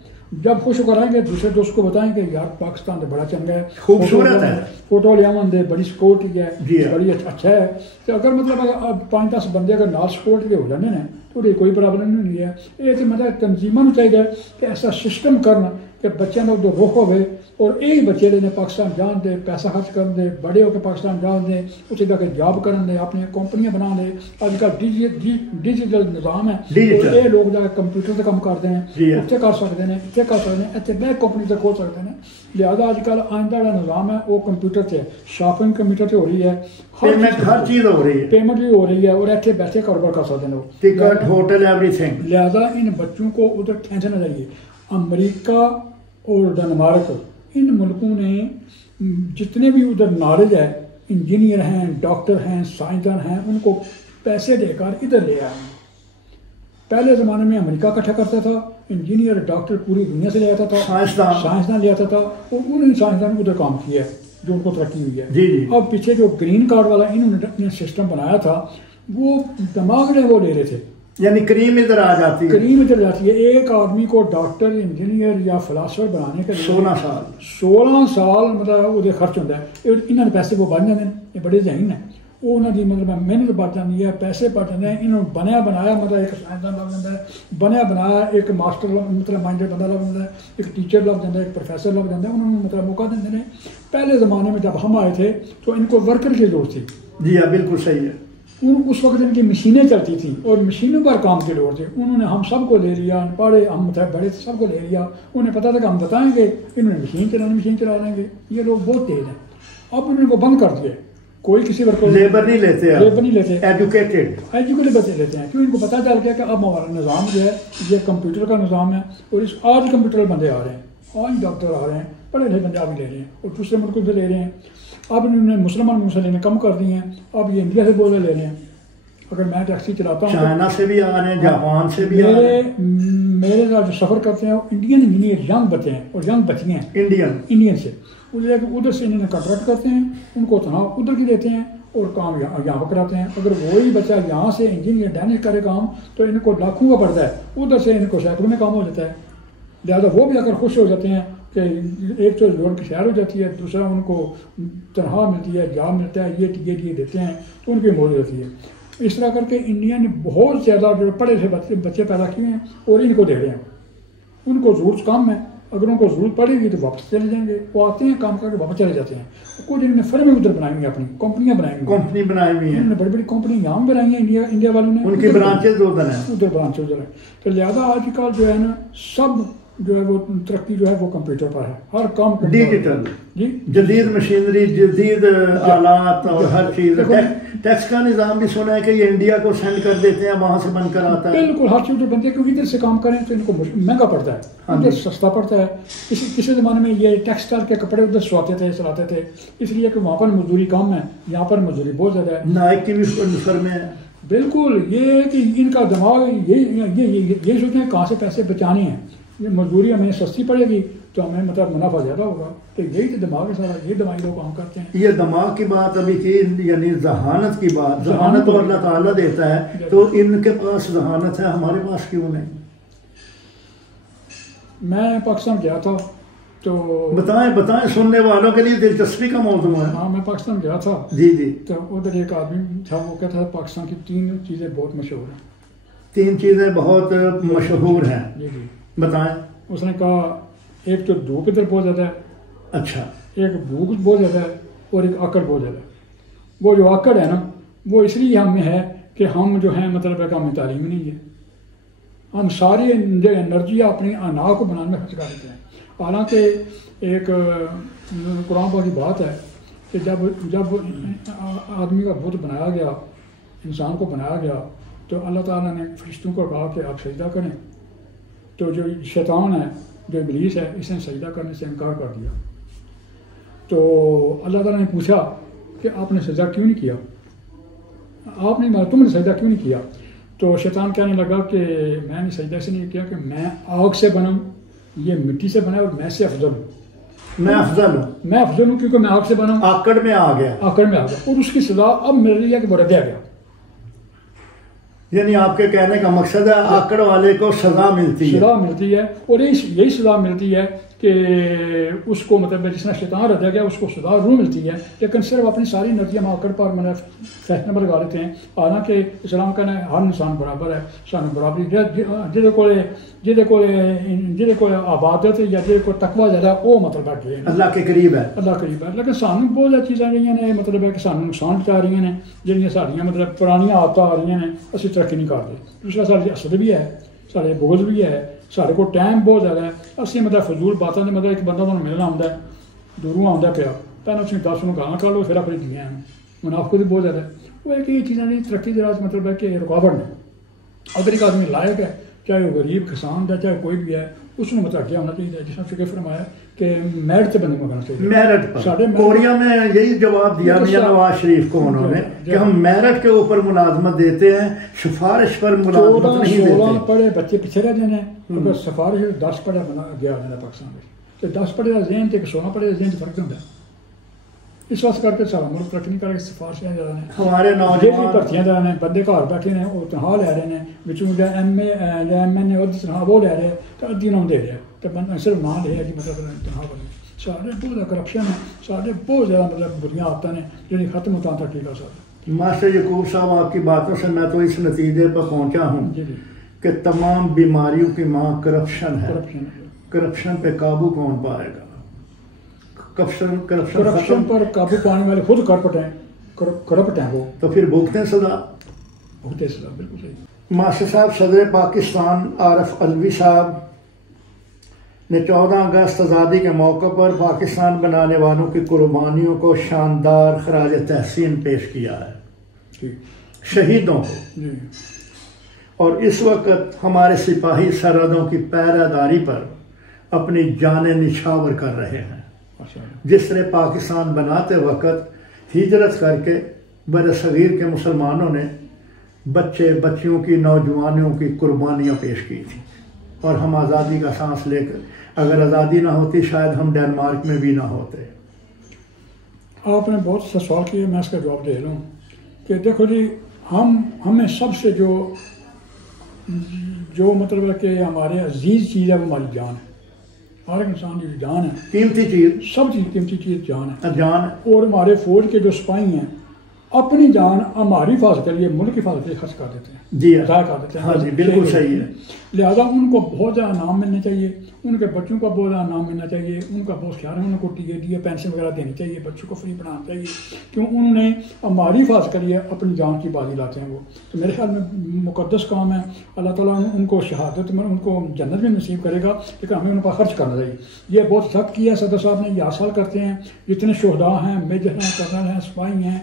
جب خوش ہو کر آئیں گے دوسرے دوست کو بتائیں کہ یار پاکستان تو بڑا چنگا ہے, خوبصورت ہے, فوٹو لیا دے, بڑی سیکورٹی ہے, بڑی اچھا ہے. تو اگر مطلب اگر 5-10 بندے اگر نال سیکورٹی کے ہو جانے نا تو کوئی پرابلم نہیں ہے. یہ تو مطلب تنظیموں چاہیے کہ ایسا سسٹم کرنا کہ بچوں کا ادھر رخ ہوئے, اور ایک بچے نے پاکستان جان دے, پیسہ خرچ کر دے, بڑے ہو کے پاکستان جان دے, اسے جا کے جاب کرن دے, اپنی کمپنیاں بنا دے. آج کل ڈیجیٹل نظام ہے, یہ لوگ جا کے کمپیوٹر سے کام کرتے ہیں, اتنے کر سکتے ہیں, اتنے کر سکتے ہیں, اتنے بڑے کمپنی سے کھول سکتے ہیں. لہٰذا آج کل آئندہ کا نظام ہے وہ کمپیوٹر سے, شاپنگ کمپیوٹر سے ہو رہی ہے, ہر چیز ہو رہی ہے, پیمنٹ بھی ہو رہی ہے, اور ایسے بیٹھے کاروبار کر سکتے ہیں لوگ, ٹکٹ, ہوٹل, ایوری تھنگ. لہٰذا ان بچوں کو ادھر کھینچنا چاہیے. امریکہ اور ڈنمارک, ان ملکوں نے جتنے بھی ادھر نالج ہے, انجینئر ہیں, ڈاکٹر ہیں, سائنسدان ہیں, ان کو پیسے دے کر ادھر لے آئے. پہلے زمانے میں امریکہ اکٹھا کرتا تھا, انجینئر ڈاکٹر پوری دنیا سے لے آتا تھا, سائنسدان لے آتا تھا, اور انہوں نے سائنسدان کو ادھر کام کیا ہے جو ان کو ترقی ہوئی ہے. اب پیچھے جو گرین کارڈ والا انہوں نے سسٹم بنایا تھا وہ دماغ نے وہ لے رہے تھے, یعنی کریم ادھر آ جاتی ہے. کریم ادھر جاتی ہے. ایک آدمی کو ڈاکٹر انجینئر یا فلاسفر بنانے کے 16 سال مطلب وہ خرچ ہوتا ہے. انہوں نے پیسے وہ بن جاتے ہیں, یہ بڑے ذہین ہیں, وہ انہوں کی مطلب محنت بڑھ جاتی ہے, پیسے بڑھ جاتے ہیں. انہوں نے بنیا بنایا مطلب ایک سائنسدان لگ جاتا ہے, بنیا بنایا ایک ماسٹر مطلب مائنڈیڈ بندہ لگ جاتا ہے, ایک ٹیچر لگ جاتا ہے, ایک پروفیسر لگ جاتا ہے. انہوں نے مطلب موقع دیتے ہیں. پہلے زمانے میں جب ہم آئے تھے تو ان کو ورکر کی ضرورت تھی. جی ہاں بالکل صحیح ہے. اس وقت ان کی مشینیں چلتی تھیں اور مشینوں پر کام کی ضرورت تھی. انہوں نے ہم سب کو لے لیا, پڑھے ہم بڑے سب کو لے لیا. انہیں پتا تھا کہ ہم بتائیں گے, انہوں نے مشین چلا لیں گے. یہ لوگ بہت تیز ہیں. اب انہوں نے وہ بند کر دیا. کوئی کسی لیبر نہیں لیتے, ایجوکیٹڈ بچے لیتے ہیں. کیوں ان کو پتہ چل گیا کہ اب ہمارا نظام جو ہے یہ کمپیوٹر کا نظام ہے. اور آج کمپیوٹر بندے آ رہے ہیں, آج ڈاکٹر آ رہے ہیں, پڑھے لکھے بندے بھی لے رہے ہیں اور دوسرے ملکوں سے لے رہے ہیں. اب انہوں نے مسلمان ملک سے لینے کم کر دیے ہیں. اب یہ انڈیا سے بولے لے رہے ہیں. اگر میں ٹیکسی چلاتا ہوں چائنا سے بھی آ رہے ہیں, جاپان سے بھی آ رہے ہیں. میرے ساتھ جو سفر کرتے ہیں وہ انڈین انجینئر ینگ بچے ہیں اور ینگ بچیاں ہیں انڈین سے. ادھر سے انہوں نے کانٹریکٹ کرتے ہیں, ان کو تنخواہ ادھر کی دیتے ہیں اور کام یہاں پر کراتے ہیں. اگر وہی بچہ یہاں سے انجینئر ڈینش کرے کام تو ان کو لاکھوں کا پڑتا ہے, ادھر سے ان کو سینکڑوں میں کام ہو جاتا ہے. لہٰذا وہ بھی اگر خوش ہو جاتے ہیں کہ ایک تو لوگوں کی شہر ہو جاتی ہے, دوسرا ان کو تنخواہ ملتی ہے, جاب ملتا ہے, یہ دیتے ہیں تو ان کی موج ہوتی ہے. اس طرح کر کے انڈیا نے بہت زیادہ جو پڑھے لکھے بچے پیدا کیے ہیں اور ان کو دے رہے ہیں. ان کو ضرورت کم ہے, اگر ان کو ضرورت پڑے گی تو واپس چلے جائیں گے. وہ آتے ہیں کام کر کے واپس چلے جاتے ہیں. کچھ انہوں نے فرمیں ادھر بنائی ہوئی ہیں, اپنی کمپنیاں بنائی ہوئی ہیں. انہوں نے بڑی بڑی کمپنی یہاں بنائی ہیں انڈیا والوں نے, ان کی برانچز ادھر ہیں. تو لہٰذا آج کل جو ہے نا سب جو ہے وہ ترقی جو ہے وہ کمپیوٹر پر ہے. ہر کام ڈیجیٹل, جدید مشینری, جدید آلات اور ہر چیز. ٹیکس کا نظام بھی سنا ہے کہ یہ انڈیا کو سینڈ کر دیتے ہیں, وہاں سے بن کر آتا ہے. بالکل ہر چیز جو بنتی ہے کیونکہ ادھر سے کام کریں تو ان کو مہنگا پڑتا ہے, ادھر سستا پڑتا ہے. کسی زمانے میں یہ ٹیکسٹائل کے کپڑے ادھر سواتے تھے, چلاتے تھے, اس لیے کہ وہاں پر مزدوری کم ہے, یہاں پر مزدوری بہت زیادہ ہے. نائک کی بھی فرمیں ہیں. بالکل یہ ہے کہ ان کا دماغ یہ سوچتے ہیں کہاں سے پیسے بچانے ہیں. یہ مزدوری ہمیں سستی پڑے گی تو ہمیں مطلب منافع زیادہ ہوگا. تو یہی تو دماغ ہے سارا, یہ دماغی لوگ کام کرتے ہیں. یہ دماغ کی بات ابھی کی, یعنی ذہانت کی بات. ذہانت تو اللہ تعالیٰ دیتا ہے, تو ان کے پاس ذہانت ہے, ہمارے پاس کیوں نہیں؟ میں پاکستان گیا تھا تو بتائیں سننے والوں کے لیے دلچسپی کا موضوع ہے. ہاں میں پاکستان گیا تھا. جی. تو ادھر ایک آدمی تھا, وہ کہتا تھا پاکستان کی 3 چیزیں بہت مشہور ہیں. 3 چیزیں بہت مشہور ہیں. جی بتائیں. اس نے کہا ایک تو دھوپ ادھر بہت زیادہ ہے, اچھا, ایک بھوک بہت زیادہ ہے, اور ایک آکڑ بہت زیادہ ہے. وہ جو آکڑ ہے نا وہ اس لیے ہم میں ہے کہ ہم جو ہیں مطلب ہے کہ ہمیں تعلیم نہیں ہے. ہم ساری انرجی اپنی انا کو بنانے میں خرچ کر دیتے ہیں. حالانکہ ایک قرآن پاک کی بات ہے کہ جب آدمی کا بت بنایا گیا, انسان کو بنایا گیا, تو اللہ تعالیٰ نے فرشتوں کو کہا کہ آپ سجدہ کریں. تو جو شیطان ہے, جو ابلیس ہے, اس نے سجدہ کرنے سے انکار کر دیا. تو اللہ تعالیٰ نے پوچھا کہ آپ نے سجدہ کیوں نہیں کیا, تم نے سجدہ کیوں نہیں کیا؟ تو شیطان کہنے لگا کہ میں نے سجدہ سے نہیں کیا کہ میں آگ سے بنا ہوں, یہ مٹی سے بنا اور میں سے افضل ہوں. میں افضل ہوں کیونکہ میں آگ سے بنا ہوں. آکڑ میں آ گیا. اور اس کی سزا اب مل رہی ہے کہ وہ ردیا گیا. یعنی آپ کے کہنے کا مقصد ہے آکڑ والے کو سزا ملتی ہے. اور یہی سزا ملتی ہے کہ اس کو مطلب جس نے شیطان رکھا گیا اس کو سزا ضرور ملتی ہے, لیکن صرف اپنی ساری انرجی ہم آکڑ پر فیشن لگا لیتے ہیں. حالانکہ اسلام کہنا ہے ہر انسان برابر ہے, سانو برابری جہدے کو عبادت یا جہدے کو تقوی زیادہ وہ مطلب ہے اللہ کے قریب ہے. لیکن سانو بہت زیادہ چیزاں رہی ہیں مطلب ہے کہ سانو نقصان پہنچا رہی ہیں جہاں ساڑیاں مطلب پرانیاں عادتیں آ رہی ہیں, اسی ترقی نہیں کرتے. دوسرا ساری حسد بھی ہے, سارے بغض بھی ہے, سارے کو ٹائم بہت زیادہ ہے. اسی مطلب فضول باتیں نے مطلب ایک بندہ تمہیں ملنا آتا ہے, دوروں آتا پیا, پہلے اس نے 10 ਨੂੰ گاਲਾਂ کر لو, پھر اپنی دیا ہیں. منافقت بھی بہت زیادہ ہے. وہ ایک یہ چیزیں نہیں ترقی کے راز مطلب ہے کہ رکاوٹ نے. اگر ایک آدمی لائق ہے, چاہے وہ غریب کسان ہے چاہے کوئی بھی ہے, اس نے مطلب کیا ہونا چاہیے, جس نے فکر فرمایا کہ میرٹ سے بندے منگانا چاہیے. میرٹ کوریا میں یہی جواب دیا میاں نواز شریف کو انہوں نے کہ ہم میرٹ کے اوپر ملازمت دیتے ہیں, سفارش پر ملازمت نہیں دیتے. 16 پڑھے بچے پیچھے رہ جانے, اگر سفارش 10 پڑھے بنا گیا ہے پاکستان میں, تو 10 پڑھے کا ذہن تے 16 پڑھے کا ذہن فرق ہوتا ہے. اس واسطے کر کے سارا ملک ترقی نہیں کر کے سفارشیں جا رہے ہیں ہمارے نوجوان بھرتیاں جا رہے ہیں بندے گھر بیٹھے ہیں وہ تنخواہ لے رہے ہیں بچوں ایم این اے تنخواہ وہ لے رہے ہیں تو ادھی انہوں دے رہے ہیں تو بندہ صرف مان لے کہ مطلب تنخواہ بنے سارے بہت زیادہ کرپشن ہے سارے بہت زیادہ مطلب بریاں آتا ہیں جنہیں ختم ہوتا ترقی کر سکتے ماسٹر یعقوب صاحب آپ کی باتوں سے میں تو اس نتیجے پر پہنچا ہوں جی کہ تمام بیماریوں کی ماں کرپشن ہے کرپشن پہ قابو کون پائے گا کرپشن پر قابو پانے والے خود کرپٹ ہیں وہ تو پھر بھگتیں سزا بھگتے سزا بالکل صحیح ماسٹر صاحب صدر پاکستان عارف علوی صاحب نے 14 اگست آزادی کے موقع پر پاکستان بنانے والوں کی قربانیوں کو شاندار خراج تحسین پیش کیا ہے شہیدوں کو اور اس وقت ہمارے سپاہی سرحدوں کی پہرہ پر اپنی جانیں نچھاور کر رہے ہیں جس طرح پاکستان بناتے وقت ہجرت کر کے بر صغیر کے مسلمانوں نے بچے بچیوں کی نوجوانوں کی قربانیاں پیش کی تھیں اور ہم آزادی کا سانس لے کر اگر آزادی نہ ہوتی شاید ہم ڈنمارک میں بھی نہ ہوتے. آپ نے بہت سا سوال کیا میں اس کا جواب دے رہا ہوں کہ دیکھو جی ہمیں سب سے جو مطلب ہے کہ ہمارے عزیز چیز ہے وہ ہماری جان ہے. ہر ایک انسان کی جان ہے قیمتی چیز سب چیز قیمتی چیز جان ہے جان. اور ہمارے فوج کے جو سپاہی ہیں اپنی جان ہماری حفاظت کے لیے ملک کی حفاظت کے لیے خرچ کر دیتے ہیں جی ضائع کر دیتے ہیں. ہاں جی بالکل صحیح ہے. لہذا ان کو بہت زیادہ انعام ملنے چاہیے ان کے بچوں کا بہت زیادہ انعام ملنا چاہیے ان کا بہت خیال ہے ان کو ٹی پینشن وغیرہ دینی چاہیے بچوں کو فری پڑھانا چاہیے کیوں انہوں نے ہماری حفاظت کے لیے اپنی جان کی بازی لاتے ہیں. وہ تو میرے خیال میں مقدس کام ہے. اللہ تعالیٰ ان کو شہادت میں ان کو جنت میں نصیب کرے گا لیکن ہمیں ان کا خرچ کرنا چاہیے. یہ بہت سخت کیا ہے صدر صاحب نے یہ سال کرتے ہیں جتنے شہداء ہیں میجر ہیں کرنل ہیں سپاہی ہیں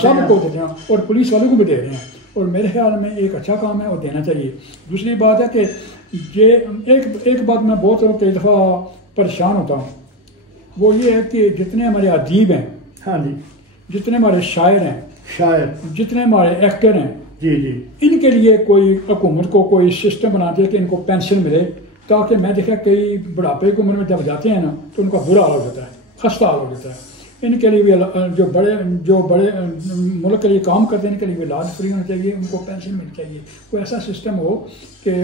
سب کو دیتے ہیں اور پولیس والوں کو بھی دے رہے ہیں اور میرے خیال میں ایک اچھا کام ہے اور دینا چاہیے. دوسری بات ہے کہ یہ ایک بات میں بہت کئی دفعہ پریشان ہوتا ہوں وہ یہ ہے کہ جتنے ہمارے ادیب ہیں ہاں جی جتنے ہمارے شاعر جتنے ہمارے ایکٹر ہیں جی جی ان کے لیے کوئی حکومت کو کوئی سسٹم بنا دے کہ ان کو پینشن ملے تاکہ میں دیکھا کئی بڑھاپے کی عمر میں جب جاتے ہیں نا تو ان کا برا حال ہو جاتا ہے خستہ حال ہو جاتا ہے. ان کے لیے بھی جو بڑے ملک کے لیے کام کرتے ہیں ان کے لیے بھی علاج فری ہونا چاہیے ان کو پینشن ملنی چاہیے. کوئی ایسا سسٹم ہو کہ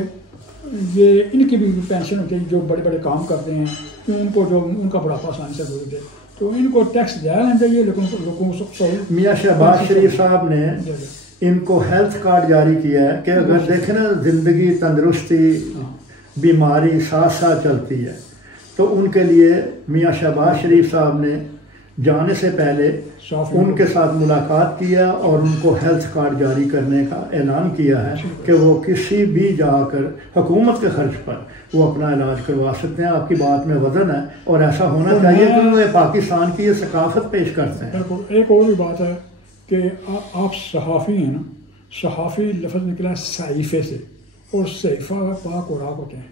یہ ان کی بھی پینشن ہونی چاہیے جو بڑے بڑے کام کرتے ہیں ان کو جو ان کا بڑھاپا آسانی سے گزر دے تو ان کو ٹیکس دیا لینا چاہیے لیکن لوگوں کو. میاں شہباز شریف صاحب نے ان کو ہیلتھ کارڈ جاری کیا ہے کہ اگر دیکھیں نا زندگی تندرستی بیماری ساتھ ساتھ چلتی ہے تو ان کے لیے میاں شہباز شریف صاحب نے جانے سے پہلے ان کے ساتھ ملاقات کیا اور ان کو ہیلتھ کارڈ جاری کرنے کا اعلان کیا ہے کہ وہ کسی بھی جا کر حکومت کے خرچ پر وہ اپنا علاج کروا سکتے ہیں. آپ کی بات میں وزن ہے اور ایسا ہونا چاہیے کہ وہ پاکستان کی یہ ثقافت پیش کرتے ہیں. ایک اور بھی بات ہے کہ آپ صحافی ہیں نا صحافی لفظ نکلا صحیفے سے اور صحیفہ پاک اوراق ہوتے ہیں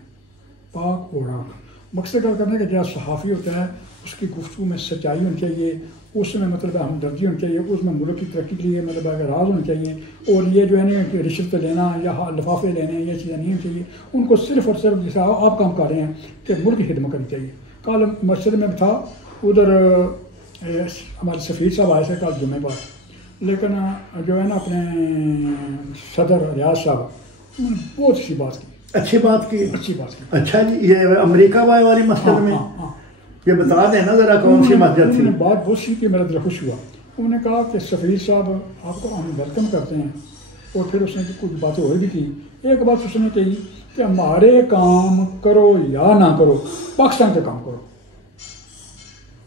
پاک اوراق. مقصد کیا کرنا ہے کہ جہاں صحافی ہوتا ہے اس کی گفتگو میں سچائی ہونی چاہیے اس میں مطلب ہمدردی ہونی چاہیے اس میں ملک کی ترقی کے لیے مطلب راز ہونے چاہیے اور یہ جو ہے نا رشوت لینا یا لفافے لینے یہ چیزیں نہیں ہونی چاہیے. ان کو صرف اور صرف جیسا آپ کام کر رہے ہیں کہ ملک کی خدمت کرنی چاہیے. کل مسجد میں تھا ادھر ہمارے سفیر صاحب آئے تھے کل جمعے پر لیکن جو ہے نا اپنے صدر ریاض صاحب انہوں نے بہت سی بات کی اچھی بات کی. اچھا جی یہ امریکہ والی مسجد میں یہ بتا دیں نا ذرا کون سی مسجد تھی. بات بہت سی کہ میرا دل خوش ہوا. انہوں نے کہا کہ سفیر صاحب آپ کو ہم ویلکم کرتے ہیں اور پھر اس نے کچھ باتیں اور بھی کی. ایک بات اس نے کہی کہ ہمارے کام کرو یا نہ کرو پاکستان کے کام کرو.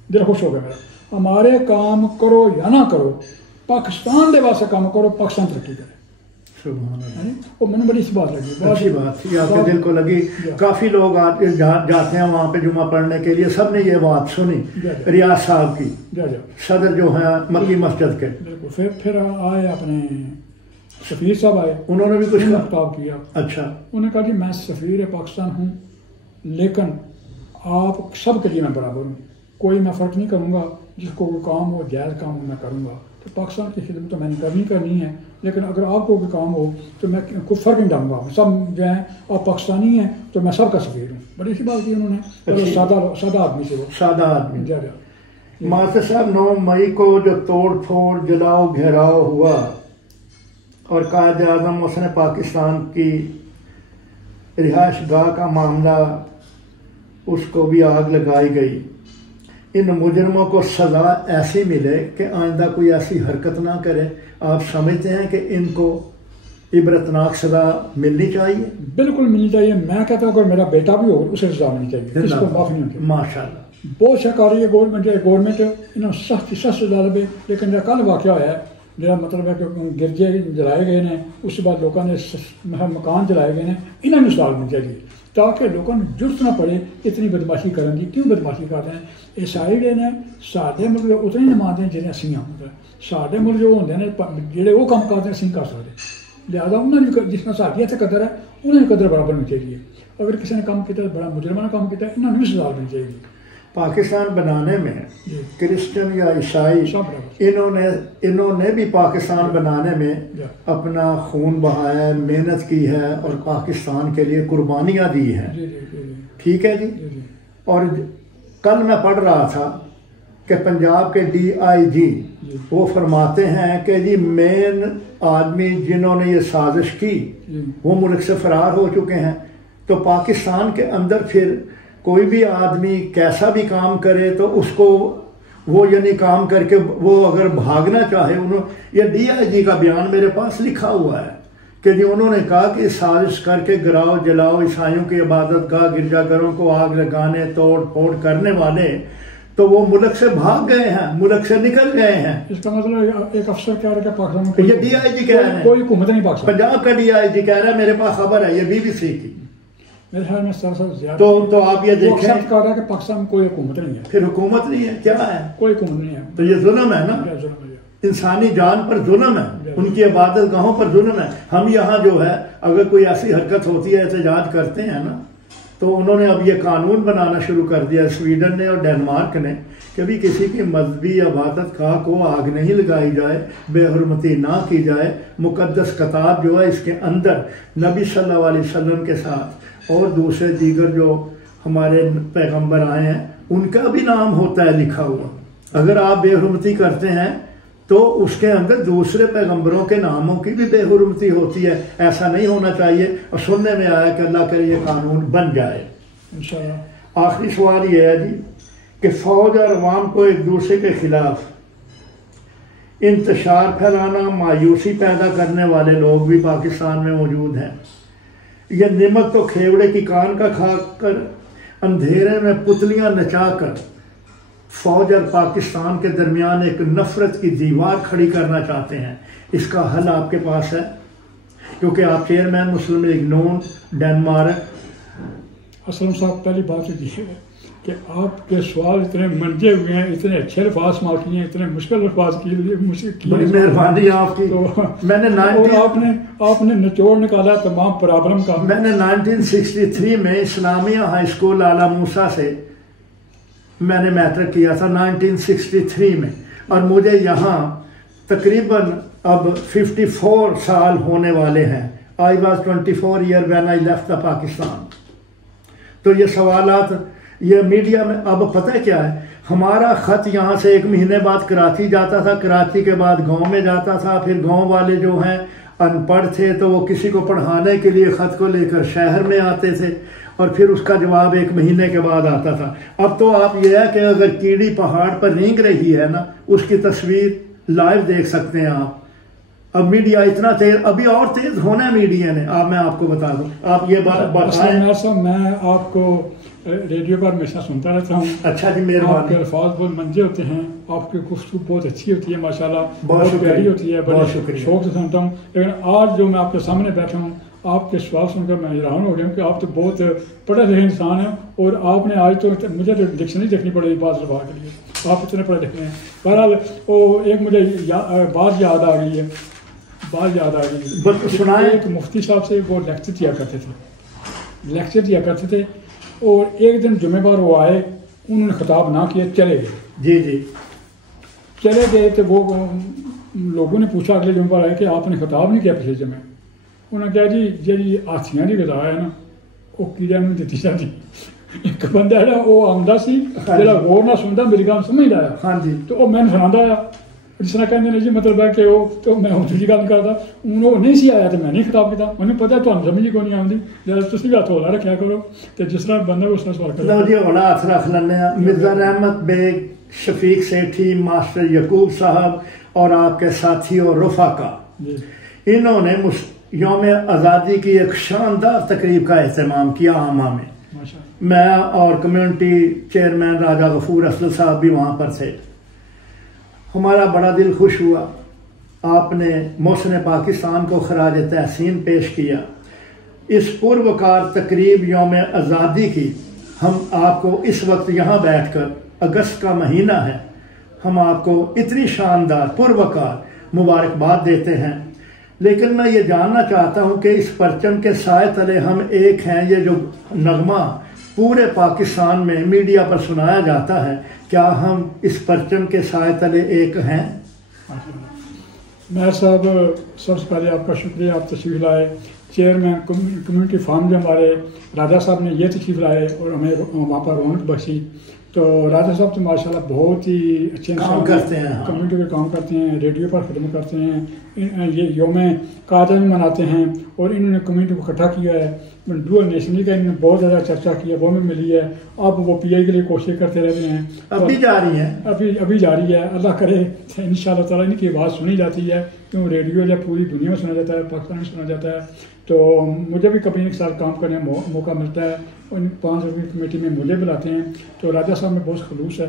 دل خوش ہو گیا میرا. ہمارے کام کرو یا نہ کرو پاکستان کے واسطے کام کرو پاکستان ترقی کرے. اور میں نے بڑی سی بات لگی اچھی بات تھی آپ کے دل کو لگی. کافی لوگ جاتے ہیں وہاں پہ جمعہ پڑھنے کے لیے سب نے یہ بات سنی ریاض صاحب کی صدر جو ہیں مکی مسجد کے. پھر آئے اپنے سفیر صاحب آئے انہوں نے بھی کچھ خطاب کیا. اچھا انہوں نے کہا کہ میں سفیر پاکستان ہوں لیکن آپ سب کے لیے میں برابر ہوں. کوئی میں فرق نہیں کروں گا جس کو کوئی کام ہو جائز کام ہو میں کروں گا. تو پاکستان کی خدمت تو میں نے کرنی ہے لیکن اگر آپ کو کوئی کام ہو تو میں کوئی فرق نہیں ڈالوں گا. سب جو ہیں آپ پاکستانی ہیں تو میں سب کا سفیر ہوں. بڑی سی بات کی انہوں نے. سادہ آدمی سے وہ سادہ آدمی. ماسٹر صاحب 9 مئی کو جو توڑ پھوڑ جلاؤ گھیراؤ ہوا اور قائد اعظم اس نے پاکستان کی رہائش گاہ کا معاملہ، اس کو بھی آگ لگائی گئی، ان مجرموں کو سزا ایسی ملے کہ آئندہ کوئی ایسی حرکت نہ کرے، آپ سمجھتے ہیں کہ ان کو عبرتناک سزا ملنی چاہیے؟ بالکل ملنی چاہیے. میں کہتا ہوں اگر میرا بیٹا بھی ہو اسے سزا ملنی چاہیے، اس کو معاف نہیں ہوتی. ماشاء اللہ بہت شک آ رہی ہے گورنمنٹ انہوں نے سخت سزا دے، لیکن جو کل واقعہ ہوا ہے میرا مطلب ہے کہ گرجے جلائے گئے ہیں، اس کے بعد لوگوں نے مکان جلائے گئے ہیں، انہوں نے سزا ملنی چاہیے تاکہ لوگوں نے ضرورت نہ پڑے اتنی بدماشی کرنے کی. کیوں بدماشی کرتے ہیں؟ عیسائی جو نے سارے ملک اتنے نہیں مانتے ہیں جنہیں اسی ہوں. سارے ملک جو ہوتے ہیں جہے وہ کام کرتے ہیں اسی کر سکتے، لہٰذا انہوں نے جس طرح ساری اتنے قدر ہے انہوں نے قدر برابر ہونی چاہیے. اگر کسی نے کام کیا بڑا مجرمانہ کام کیا انہوں نے بھی سزا ملنی چاہیے. پاکستان بنانے میں کرسچن یا عیسائی انہوں نے بھی پاکستان بنانے میں اپنا خون بہایا ہے، محنت کی ہے اور پاکستان کے لیے قربانیاں دی ہیں. ٹھیک ہے جی. اور کل میں پڑھ رہا تھا کہ پنجاب کے DIG وہ فرماتے ہیں کہ جی مین آدمی جنہوں نے یہ سازش کی وہ ملک سے فرار ہو چکے ہیں. تو پاکستان کے اندر پھر کوئی بھی آدمی کیسا بھی کام کرے تو اس کو وہ یعنی کام کر کے وہ اگر بھاگنا چاہے، یہ DIG کا بیان میرے پاس لکھا ہوا ہے کہ جی انہوں نے کہا کہ سازش کر کے گراؤ جلاؤ عیسائیوں کی عبادت گاہ گرجا گھروں کو آگ لگانے توڑ پھوڑ کرنے والے تو وہ ملک سے بھاگ گئے ہیں، ملک سے نکل گئے ہیں. اس کا مطلب ایک افسر کہہ رہا ہے کہ پاکستان یہ DIG کہہ رہے ہیں، کوئی حکومت نہیں پاکستان. پنجاب کا DIG کہہ رہا ہے، میرے پاس خبر ہے، یہ BBC کی. میرے خیال میں زیادہ تو آپ یہ دیکھیں کہہ رہا ہے کہ پاکستان میں کوئی حکومت نہیں ہے. پھر حکومت نہیں ہے کیا ہے؟ کوئی حکومت نہیں ہے. تو یہ ظلم ہے نا، انسانی جان پر ظلم ہے، ان کی عبادت گاہوں پر ظلم ہے. ہم یہاں جو ہے اگر کوئی ایسی حرکت ہوتی ہے احتجاج کرتے ہیں نا تو انہوں نے اب یہ قانون بنانا شروع کر دیا سویڈن نے اور ڈنمارک نے کہ بھی کسی کی مذہبی عبادت گاہ کو آگ نہیں لگائی جائے، بے حرمتی نہ کی جائے. مقدس کتاب جو ہے اس کے اندر نبی صلی اللہ علیہ وسلم کے ساتھ اور دوسرے دیگر جو ہمارے پیغمبر آئے ہیں ان کا بھی نام ہوتا ہے لکھا ہوا. اگر آپ بے حرمتی کرتے ہیں تو اس کے اندر دوسرے پیغمبروں کے ناموں کی بھی بے حرمتی ہوتی ہے. ایسا نہیں ہونا چاہیے اور سننے میں آیا کہ اللہ کرے یہ قانون بن جائے انشاءاللہ. آخری سوال یہ ہے جی کہ فوج اور عوام کو ایک دوسرے کے خلاف انتشار پھیلانا، مایوسی پیدا کرنے والے لوگ بھی پاکستان میں موجود ہیں. یہ نمک تو کھیوڑے کی کان کا کھا کر اندھیرے میں پتلیاں نچا کر فوج اور پاکستان کے درمیان ایک نفرت کی دیوار کھڑی کرنا چاہتے ہیں. اس کا حل آپ کے پاس ہے کیونکہ آپ چیئرمین مسلم لیگ نون ڈنمارک. اسلم صاحب پہلی بات یہ ہے کہ آپ کے سوال اتنے منجے ہوئے ہیں، اتنے اچھے الفاظ معاف کیے ہیں، اتنے مشکل الفاظ کیے. بڑی مہربانی آپ کی. میں نے آپ نے نچوڑ نکالا تمام پرابلم کا. میں نے 1963 میں اسلامیہ ہائی اسکول اعلیٰ موسیٰ سے میں نے میٹرک کیا تھا 1963 میں، اور مجھے یہاں تقریباً اب 54 سال ہونے والے ہیں. I was 24 years when I left the Pakistan. تو یہ سوالات یہ میڈیا میں اب پتہ کیا ہے، ہمارا خط یہاں سے 1 مہینے بعد کراچی جاتا تھا، کراچی کے بعد گاؤں میں جاتا تھا، پھر گاؤں والے جو ہیں ان پڑھ تھے تو وہ کسی کو پڑھانے کے لیے خط کو لے کر شہر میں آتے تھے اور پھر اس کا جواب 1 مہینے کے بعد آتا تھا. اب تو آپ یہ ہے کہ اگر کیڑی پہاڑ پر رینگ رہی ہے نا اس کی تصویر لائیو دیکھ سکتے ہیں آپ. اب میڈیا اتنا تیز، ابھی اور تیز ہونا ہے میڈیا نے. میں آپ کو بتا دوں، آپ یہ بات بتائیں. میں آپ کو ریڈیو پر ہمیشہ سنتا رہتا ہوں. اچھا جی، مہربانی. آپ کے الفاظ بہت منجے ہوتے ہیں، آپ کی گفتگو بہت اچھی ہوتی ہے ماشاءاللہ، بہت پیاری ہوتی ہے، بڑی شوق سے سنتا ہوں. لیکن آج جو میں آپ کے سامنے بیٹھا ہوں آپ کے سوال سن کر میں حیران ہو گیا ہوں کہ آپ تو بہت پڑھے لکھے انسان ہیں اور آپ نے آج تو مجھے ڈکشنری دیکھنی پڑے گی بعض الفاظ کے لیے، آپ اتنے پڑھے لکھے ہیں. بہرحال وہ ایک مجھے بات یاد آ گئی ہے. ایک مفتی صاحب سے وہ لیکچر دیا کرتے تھے اور ایک دن جمعہ بار وہ آئے، انہوں نے خطاب نہ کیا، چلے گئے. جی چلے گئے تو وہ لوگوں نے پوچھا اگلے جمعہ بار آئے کہ آپ نے خطاب نہیں کیا پچھلے جمعہ. انہوں نے کہا جی ہاتھیاں کی غذا ہے نا وہ کیڑے میں دیتی جاتی، ایک بندہ ہے وہ آمدہ سی جڑا غور نہ سنتا میری گل سمجھ آیا. ہاں جی. تو وہ میں سنا آیا جس طرح کہتے ہیں جی مطلب ہے کہ وہ تو میں دوسری گل کرتا وہ نہیں سی آیا تو میں نہیں خطاب کیا. مجھے پتا تمہیں سمجھ ہی کوئی نہیں آتی جب تھی ہاتھ ہولا رکھا کرو تو جس طرح بندہ اس طرح سوال کرو. جی ہوں ہاتھ رکھ لینا. مرزا رحمت بیگ, شفیق سیٹھی, ماسٹر یعقوب صاحب اور آپ کے ساتھی اور رفقا, انہوں نے یوم آزادی کی ایک شاندار تقریب کا اہتمام کیا عامہ میں. میں اور کمیونٹی چیئرمین راجہ غفور اسد صاحب بھی وہاں پر تھے. ہمارا بڑا دل خوش ہوا. آپ نے محسن پاکستان کو خراج تحسین پیش کیا. اس پروکار تقریب یوم آزادی کی ہم آپ کو اس وقت یہاں بیٹھ کر, اگست کا مہینہ ہے, ہم آپ کو اتنی شاندار پروکار مبارکباد دیتے ہیں. لیکن میں یہ جاننا چاہتا ہوں کہ اس پرچم کے سائے تلے ہم ایک ہیں. یہ جو نغمہ پورے پاکستان میں میڈیا پر سنایا جاتا ہے, کیا ہم اس پرچم کے سائے تلے ایک ہیں؟ میں صاحب سب سے پہلے آپ کا شکریہ, آپ تشریف لائے. چیئرمین کمیونٹی فارم جو ہمارے راجہ صاحب نے یہ تشریف لائے اور ہمیں وہاں پر رونق بخشی. تو راجہ صاحب تو ماشاءاللہ بہت ہی اچھے کام کرتے ہیں, کمیونٹی پہ کام کرتے ہیں, ریڈیو پر خدمت کرتے ہیں, یہ یوم قاعدہ بھی مناتے ہیں اور انہوں نے کمیونٹی کو اکٹھا کیا ہے. ڈوئل نیشنلی کا انہوں نے بہت زیادہ چرچا کیا, وہ بھی ملی ہے. اب وہ پی آئی کے لیے کوشش کرتے رہتے ہیں, ابھی جاری ہے, ابھی جاری ہے. اللہ کرے ان شاء اللہ تعالیٰ ان کی آواز سنی جاتی ہے, کیوں ریڈیو جب پوری دنیا میں سنا جاتا ہے, پاکستان میں سنا جاتا ہے. تو مجھے بھی کبھی ایک ساتھ کام کرنے کا موقع ملتا ہے. ان 5 رکنی کمیٹی میں مجھے بلاتے ہیں. تو راجہ صاحب میں بہت خلوص ہے,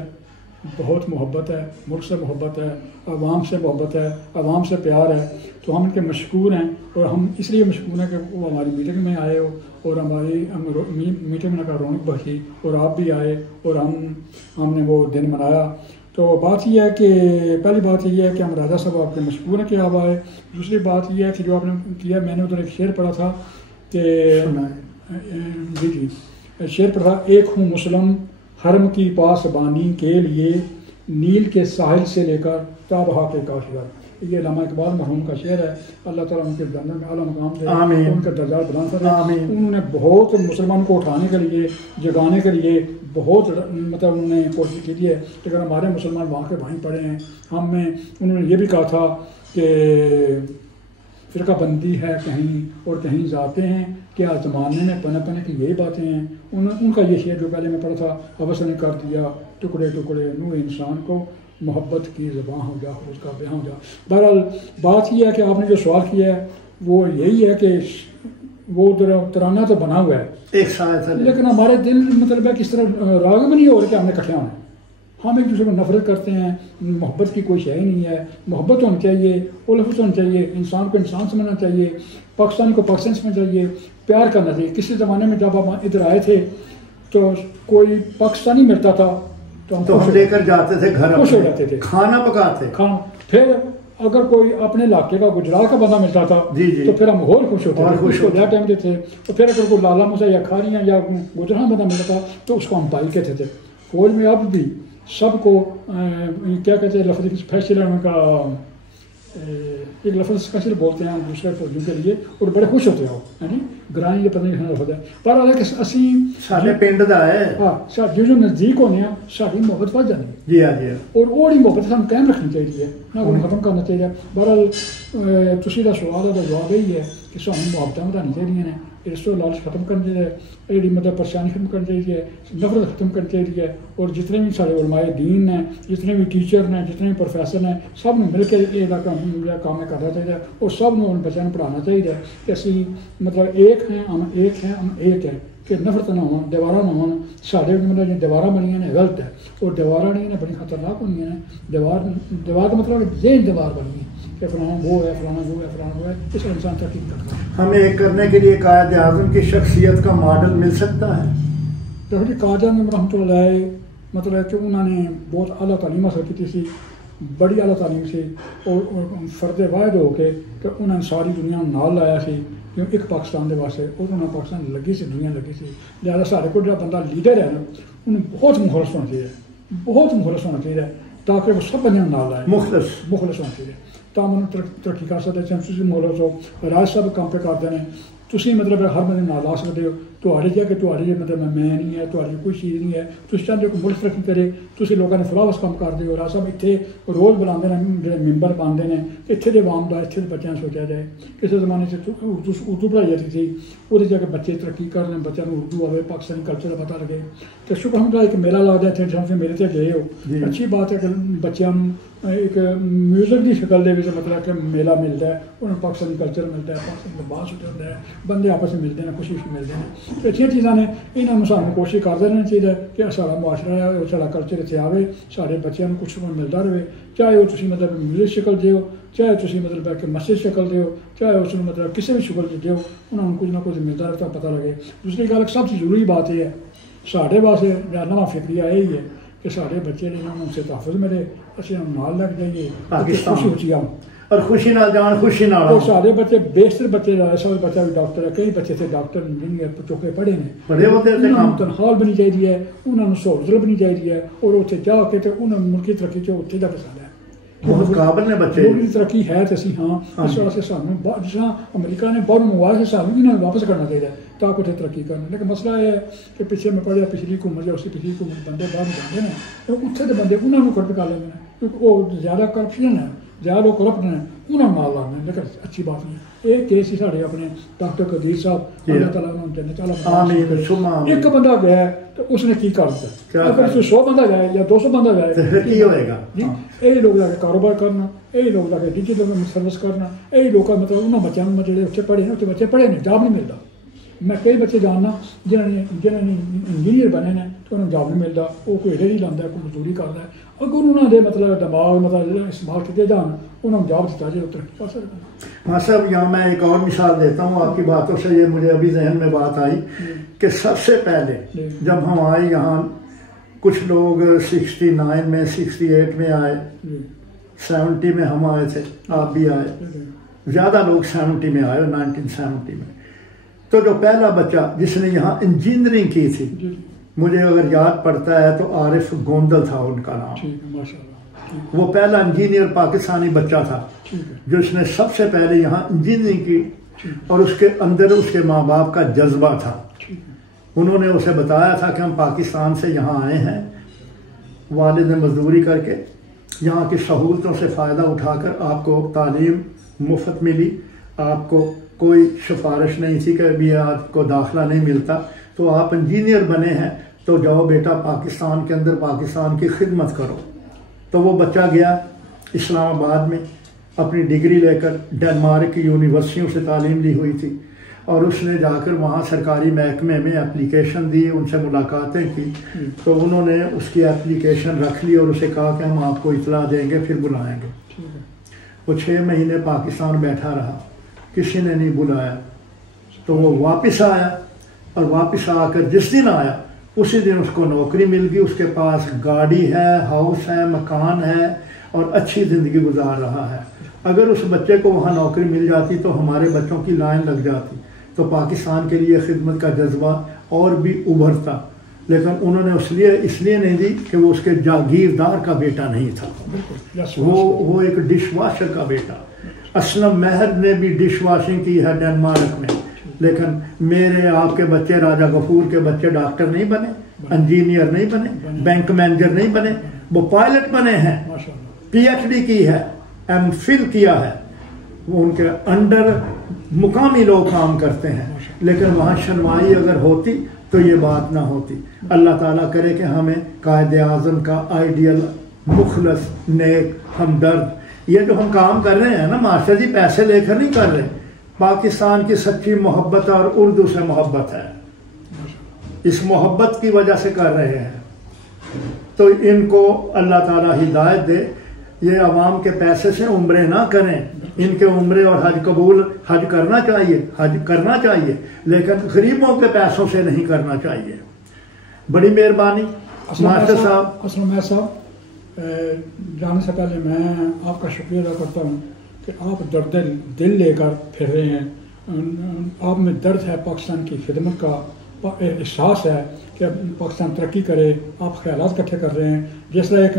بہت محبت ہے, ملک سے محبت ہے, عوام سے محبت ہے, عوام سے پیار ہے. تو ہم ان کے مشکور ہیں اور ہم اس لیے مشکور ہیں کہ وہ ہماری میٹنگ میں آئے ہو اور ہماری میٹنگ میں کا رونق بخشی اور آپ بھی آئے اور ہم نے وہ دن منایا. تو بات یہ ہے کہ پہلی بات یہ ہے کہ ہم راجہ صاحب آپ کے مشکور ہیں کہ آپ آئے. دوسری بات یہ ہے کہ جو آپ نے کیا, میں نے ادھر ایک شعر پڑھا تھا کہ جی شعر پڑھا, ایک ہوں مسلم حرم کی پاسبانی کے لیے, نیل کے ساحل سے لے کر تابہا کے کاشغر. یہ علامہ اقبال مرحوم کا شعر ہے. اللہ تعالیٰ ان کے جنت میں اعلیٰ مقام دے, ان کا درجات بلند کرے. انہوں نے بہت مسلمان کو اٹھانے کے لیے, جگانے کے لیے بہت مطلب انہوں نے کوشش کی ہے. لیکن ہمارے مسلمان وہاں کے وہیں پڑے ہیں. ہم میں انہوں نے یہ بھی کہا تھا کہ فرقہ بندی ہے کہیں اور کہیں ذاتے ہیں, کیا زمانے میں پنے پنے کی یہی باتیں ہیں. ان کا یہ شعر جو پہلے میں پڑھا تھا, حوث نے کر دیا ٹکڑے ٹکڑے نو انسان کو, محبت کی زباں ہو جا اس کا بیاں ہو جا. بہرحال بات یہ ہے کہ آپ نے جو سوال کیا ہے وہ یہی ہے کہ وہ ترانہ تو بنا ہوا ہے ایک ساتھ, لیکن ہمارے دل مطلب ہے کس طرح راگ میں نہیں ہو رہا کہ ہم نے کٹھے ہونا. ہم ایک دوسرے کو نفرت کرتے ہیں. محبت کی کوئی شے ہی نہیں ہے. محبت ہونی چاہیے, الفت ہونی چاہیے, انسان کو انسان سمجھنا چاہیے, پاکستانی کو پاکستان سمجھنا چاہیے, پیار کرنا چاہیے. کسی زمانے میں جب ہم ادھر آئے تھے تو کوئی پاکستانی ملتا تھا تو ہم لے کر جاتے تھے گھر, خوش ہو جاتے تھے, کھانا پکاتے. پھر اگر کوئی اپنے علاقے کا گجرات کا بندہ ملتا تھا تو پھر ہم اور خوش ہوتے تھے, خوش ہو ٹائم دیتے. اور پھر اگر کوئی لالا مسا یا کھاریاں یا گجرات بندہ ملتا تھا تو اس کو ہم بھائی کہتے تھے. فوج میں اب بھی سب کو کیا کہتے ہیں لفظ اسپیشل کا ایک لفظ اسپیشل بولتے ہیں دوسرے فوجیوں کے لیے اور بڑے خوش ہوتے ہیں. یعنی گرائیں یہ پتہ نہیں لفظ ہے پر حالانکہ اسی سارے پنڈ دا ہے. ہاں جو نزدیک ہونے ہیں ساری محبت بڑھ جانی ہے. جی ہاں جی. اور وہی محبت ہم قائم رکھنی چاہیے, نہ وہ ختم کرنا چاہیے. بہرحال تسی دا سوال ہے جواب یہی ہے کہ سانوں محبتیں بڑھانی چاہیے, اس کو لالچ ختم کرنی چاہیے, ایڈی مطلب پریشانی ختم کرنی چاہیے, نفرت ختم کرنی چاہیے. اور جتنے بھی سارے علماء دین ہیں, جتنے بھی ٹیچر ہیں, جتنے بھی پروفیسر ہیں, سب نے مل کے یہ کام کرنا چاہیے اور سب نے ان بچوں کو پڑھانا چاہیے کہ اسی مطلب ایک ہیں, ہم ایک ہیں, ہم ایک ہیں, کہ نفرت نہ ہو, دیوارہ نہ ہو. سارے مطلب جو دیوارہ بنی ہیں غلط ہے, اور دیوارہ نہیں بڑی خطرناک بنی ہیں. دیوار کا مطلب ذہن دیوار بنی ہے کہ فلانا وہ ہے, فلانا وہ ہے, فلانا وہ ہے. اس کا انسان ترقی کرتا ہے. ہمیں ایک کرنے کے لیے قائد اعظم کی شخصیت کا ماڈل مل سکتا ہے. دیکھو جی قائد اعظم رحمۃ اللہ علیہ مطلب ہے کہ انہوں نے بہت اعلیٰ تعلیم حاصل کی تھی, بڑی اعلیٰ تعلیم سے, اور فرد واحد ہو کے کہ انہوں نے ساری دنیا نال لایا سی کیوں ایک پاکستان کے واسطے, اور انہیں پاکستان لگی سی, دنیا لگی سی. لہٰذا سارے کو جو بندہ لیڈر ہے نا انہیں بہت مخلص ہونا چاہیے, بہت مخلص ہونا چاہیے تاکہ وہ سب بندے نال لائے. مخلص ہونا چاہیے تاکہ انہوں ترقی کر سکتے. تھی مخلص ہو, راج صاحب کام پہ کرتے ہیں, تھی مطلب ہر بندے نال لا سکتے ہو. ਤੁਹਾਡੇ ਜਾ ਕੇ ਤੁਹਾਡੇ ਮਤਲਬ ਮੈਂ ਨਹੀਂ ਹੈ, ਤੁਹਾਡੀ ਕੋਈ ਚੀਜ਼ ਨਹੀਂ ਹੈ, ਤੁਸੀਂ ਚਾਹੁੰਦੇ ਹੋ ਕਿ ਮੁਲਕ ਤਰੱਕੀ ਕਰੇ, ਤੁਸੀਂ ਲੋਕਾਂ ਨੇ ਫਲਾਵਸ ਕੰਮ ਕਰਦੇ ਹੋ। ਰਾਜ ਸਾਹਿਬ ਇੱਥੇ ਰੋਜ਼ ਬੁਲਾਉਂਦੇ ਨੇ, ਜਿਹੜੇ ਮੈਂਬਰ ਪਾਉਂਦੇ ਨੇ, ਇੱਥੇ ਦੇ ਆਵਾਮ ਦਾ, ਇੱਥੇ ਦੇ ਬੱਚਿਆਂ ਨੂੰ ਸੋਚਿਆ ਜਾਏ। ਕਿਸੇ ਜ਼ਮਾਨੇ 'ਚ ਉਰਦੂ ਪੜ੍ਹਾਈ ਜਾਂਦੀ ਸੀ, ਉਹਦੇ ਜਾ ਕੇ ਬੱਚੇ ਤਰੱਕੀ ਕਰਨ, ਬੱਚਿਆਂ ਨੂੰ ਉਰਦੂ ਆਵੇ, ਪਾਕਿਸਤਾਨੀ ਕਲਚਰ ਦਾ ਪਤਾ ਲੱਗੇ। تو شکر الحمد للہ ایک میلہ لگتا ہے اتنے میلے سے گئے ہو اچھی بات ہے کہ بچوں ایک میوزک کی شکل دے مطلب کہ میلہ ملتا ہے انہوں نے پاکستانی کلچر ملتا ہے پاکستانی لباس ہوتا ہے بندے آپس میں ملتے ہیں خوشی ملتے ہیں تو اچھی چیزاں نے یہاں سانوں کوشش کرتے رہنا چاہیے کہ سارا معاشرہ ہے سارا کلچر اتنے آئے سارے بچوں کو کچھ ملتا رہے چاہے وہ تھی مطلب میوزک شکل دو چاہے تھی مطلب کہ مسجد شکل دو چاہے اس مطلب کسی بھی شکل دو انہوں نے کچھ نہ کچھ ملتا رہتا پتہ لگے دوسری گل سب سے ضروری بات یہ ہے سارے واسطے نواں فکریہ یہی ہے کہ سارے بچے نے ان سے تحفظ ملے اچھے نال لگ جائیے خوشی خوشی آؤں اور خوشی نال جان خوشی نال اور سارے بچے بیشتر بچے سارے بچہ بھی ڈاکٹر ہے کئی بچے تھے ڈاکٹر انجینئر چوکے پڑھے نے انہوں تنخواہ بنی چاہیے ہے انہوں سہولت بنی چاہیے ہے اور اتنے جا کے تو انہوں ملکی ترقی چ اتنے کا پسند ہے قابل نے بچے ملکی ترقی ہے تو اسی ہاں اس واسطے سانوں جس طرح امریکہ نے باہر منگوایا سے سانوں انہوں نے واپس کرنا چاہیے تاکہ اتنے ترقی کرنا لیکن مسئلہ یہ ہے کہ پیچھے میں پڑھیا پچھلی حکومت یا اس کی پچھلی حکومت بندے باہر جاتے ہیں تو اتنے کے بندے انہوں نے کرپٹ کر لیتے ہیں کیونکہ وہ زیادہ کرپشن ہے زیادہ وہ کرپٹ ہیں انہوں نے مال لانا ہے لیکن اچھی بات نہیں ایک کیس ہی سارے اپنے ڈاکٹر قدیر صاحب اللہ تعالیٰ انہوں نے جنت والا ایک بندہ گیا تو اس نے کی کر دیا اگر 100 بندہ جائے یا 200 بندہ جائے کی ہوئے گا یہی لوگ جا کے کاروبار کرنا یہی لوگ جا کے ڈیجیٹل سروس کرنا یہی لوگ مطلب انہوں بچوں میں جڑے اتنے پڑھے ہیں اتنے بچے پڑھے نہیں جاب نہیں ملتا میں کئی بچے جاننا جنہوں نے انجینئر بنے ہیں تو انہوں جاب نہیں ملتا وہ کوئی ریڑھی لاتا ہے کوئی مزدوری کرتا ہے اگر انہوں نے مطلب دماغ مطلب استعمال کیے جان انہوں نے جاب دیتا جائے وہ ترقی کر سکتے ہیں ہاں صاحب یہاں میں ایک اور مثال دیتا ہوں آپ کی باتوں سے یہ مجھے ابھی ذہن میں بات آئی کہ سب سے پہلے جب ہم آئے یہاں کچھ لوگ 69 میں 68 میں آئے 70 میں ہم آئے تھے آپ بھی آئے زیادہ لوگ 70 میں آئے 1970 میں تو جو پہلا بچہ جس نے یہاں انجینئرنگ کی تھی مجھے اگر یاد پڑتا ہے تو عارف گوندل تھا ان کا نام وہ پہلا انجینئر پاکستانی بچہ تھا جو اس نے سب سے پہلے یہاں انجینئرنگ کی اور اس کے اندر اس کے ماں باپ کا جذبہ تھا انہوں نے اسے بتایا تھا کہ ہم پاکستان سے یہاں آئے ہیں والد نے مزدوری کر کے یہاں کی سہولتوں سے فائدہ اٹھا کر آپ کو تعلیم مفت ملی آپ کو کوئی سفارش نہیں تھی کہ ابھی آپ کو داخلہ نہیں ملتا تو آپ انجینئر بنے ہیں تو جاؤ بیٹا پاکستان کے اندر پاکستان کی خدمت کرو تو وہ بچہ گیا اسلام آباد میں اپنی ڈگری لے کر ڈنمارک کی یونیورسٹیوں سے تعلیم لی ہوئی تھی اور اس نے جا کر وہاں سرکاری محکمے میں اپلیکیشن دی ان سے ملاقاتیں کی تو انہوں نے اس کی اپلیکیشن رکھ لی اور اسے کہا کہ ہم آپ کو اطلاع دیں گے پھر بلائیں گے وہ 6 مہینے پاکستان بیٹھا رہا کسی نے نہیں بلایا تو وہ واپس آیا اور واپس آ کر جس دن آیا اسی دن اس کو نوکری مل گئی اس کے پاس گاڑی ہے ہاؤس ہے مکان ہے اور اچھی زندگی گزار رہا ہے اگر اس بچے کو وہاں نوکری مل جاتی تو ہمارے بچوں کی لائن لگ جاتی تو پاکستان کے لیے خدمت کا جذبہ اور بھی ابھرتا لیکن انہوں نے اس لیے نہیں دی کہ وہ اس کے جاگیردار کا بیٹا نہیں تھا وہ ایک ڈش واشر کا بیٹا اسلم مہر نے بھی ڈش واشنگ کی ہے ڈنمارک میں لیکن میرے آپ کے بچے راجہ غفور کے بچے ڈاکٹر نہیں بنے انجینئر نہیں بنے بینک مینیجر نہیں بنے وہ پائلٹ بنے ہیں پی ایچ ڈی کی ہے ایم فل کیا ہے وہ ان کے انڈر مقامی لوگ کام کرتے ہیں لیکن وہاں شرمائی اگر ہوتی تو یہ بات نہ ہوتی اللہ تعالیٰ کرے کہ ہمیں قائد اعظم کا آئیڈیل مخلص نیک ہمدرد یہ جو ہم کام کر رہے ہیں نا ماسٹر جی پیسے لے کر نہیں کر رہے پاکستان کی سچی محبت اور اردو سے محبت ہے اس محبت کی وجہ سے کر رہے ہیں تو ان کو اللہ تعالیٰ ہدایت دے یہ عوام کے پیسے سے عمرے نہ کریں ان کے عمرے اور حج قبول حج کرنا چاہیے لیکن غریبوں کے پیسوں سے نہیں کرنا چاہیے بڑی مہربانی ماسٹر صاحب جانے سے پہلے میں آپ کا شکریہ ادا کرتا ہوں کہ آپ درد دل لے کر پھر رہے ہیں آپ میں درد ہے پاکستان کی خدمت کا احساس ہے کہ پاکستان ترقی کرے آپ خیالات اکٹھے کر رہے ہیں جس طرح ایک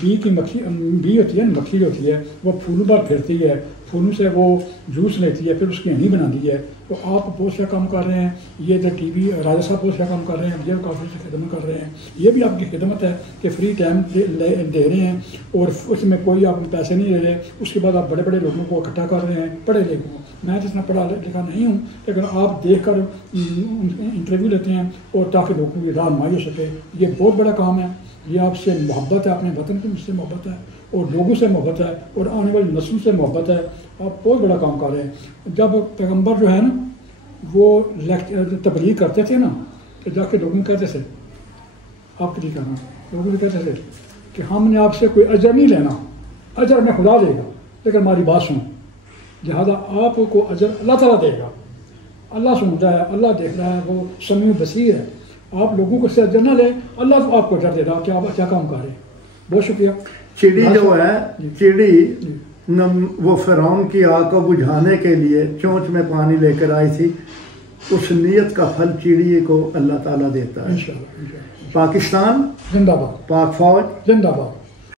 بی ہوتی ہے مکھی جو ہوتی ہے وہ پھولوں پر پھرتی ہے پھولوں سے وہ جوس لیتی ہے، پھر اس کی ہنی بناتی ہے. تو آپ بہت سا کام کر رہے ہیں. یہ جو ٹی وی راجا صاحب بہت سا کام کر رہے ہیں، یہ کافی سے خدمت کر رہے ہیں. یہ بھی آپ کی خدمت ہے کہ فری ٹائم دے رہے ہیں اور اس میں کوئی آپ پیسے نہیں لے رہے. اس کے بعد آپ بڑے بڑے لوگوں کو اکٹھا کر رہے ہیں، پڑھے لکھوں کو. میں جتنا پڑھا لکھا نہیں ہوں، لیکن آپ دیکھ کر انٹرویو لیتے ہیں اور تاکہ لوگوں کی رہنمائی ہو سکے. یہ بہت بڑا کام ہے. یہ آپ سے محبت ہے، اپنے وطن کی سے محبت ہے اور لوگوں سے محبت ہے اور آنے والی نسل سے محبت ہے. آپ بہت بڑا کام کر رہے ہیں. جب پیغمبر جو ہے نا وہ تبلیغ کرتے تھے نا، تو جا کے لوگوں کہتے تھے، آپ کے لیے کہنا، لوگوں سے کہتے تھے کہ ہم نے آپ سے کوئی اجر نہیں لینا، اجر میں خدا دے گا، لیکن ہماری بات سنو. لہٰذا آپ کو اجر اللہ تعالیٰ دے گا. اللہ سنتا ہے، اللہ دیکھ رہا ہے، وہ سمیع بصیر ہے. آپ لوگوں کو سے اجر نہ لیں، اللہ تو آپ کو اجر دے رہا کہ آپ اچھا کام کر رہے ہیں. بہت شکریہ. چڑی جو ہے، چڑی وہ فرعون کی آگ کو بجھانے کے لیے چونچ میں پانی لے کر آئی تھی. اس نیت کا پھل چڑی کو اللہ تعالیٰ دیتا ہے. انشاءاللہ. پاکستان زندہ باد. پاک فوج زندہ باد.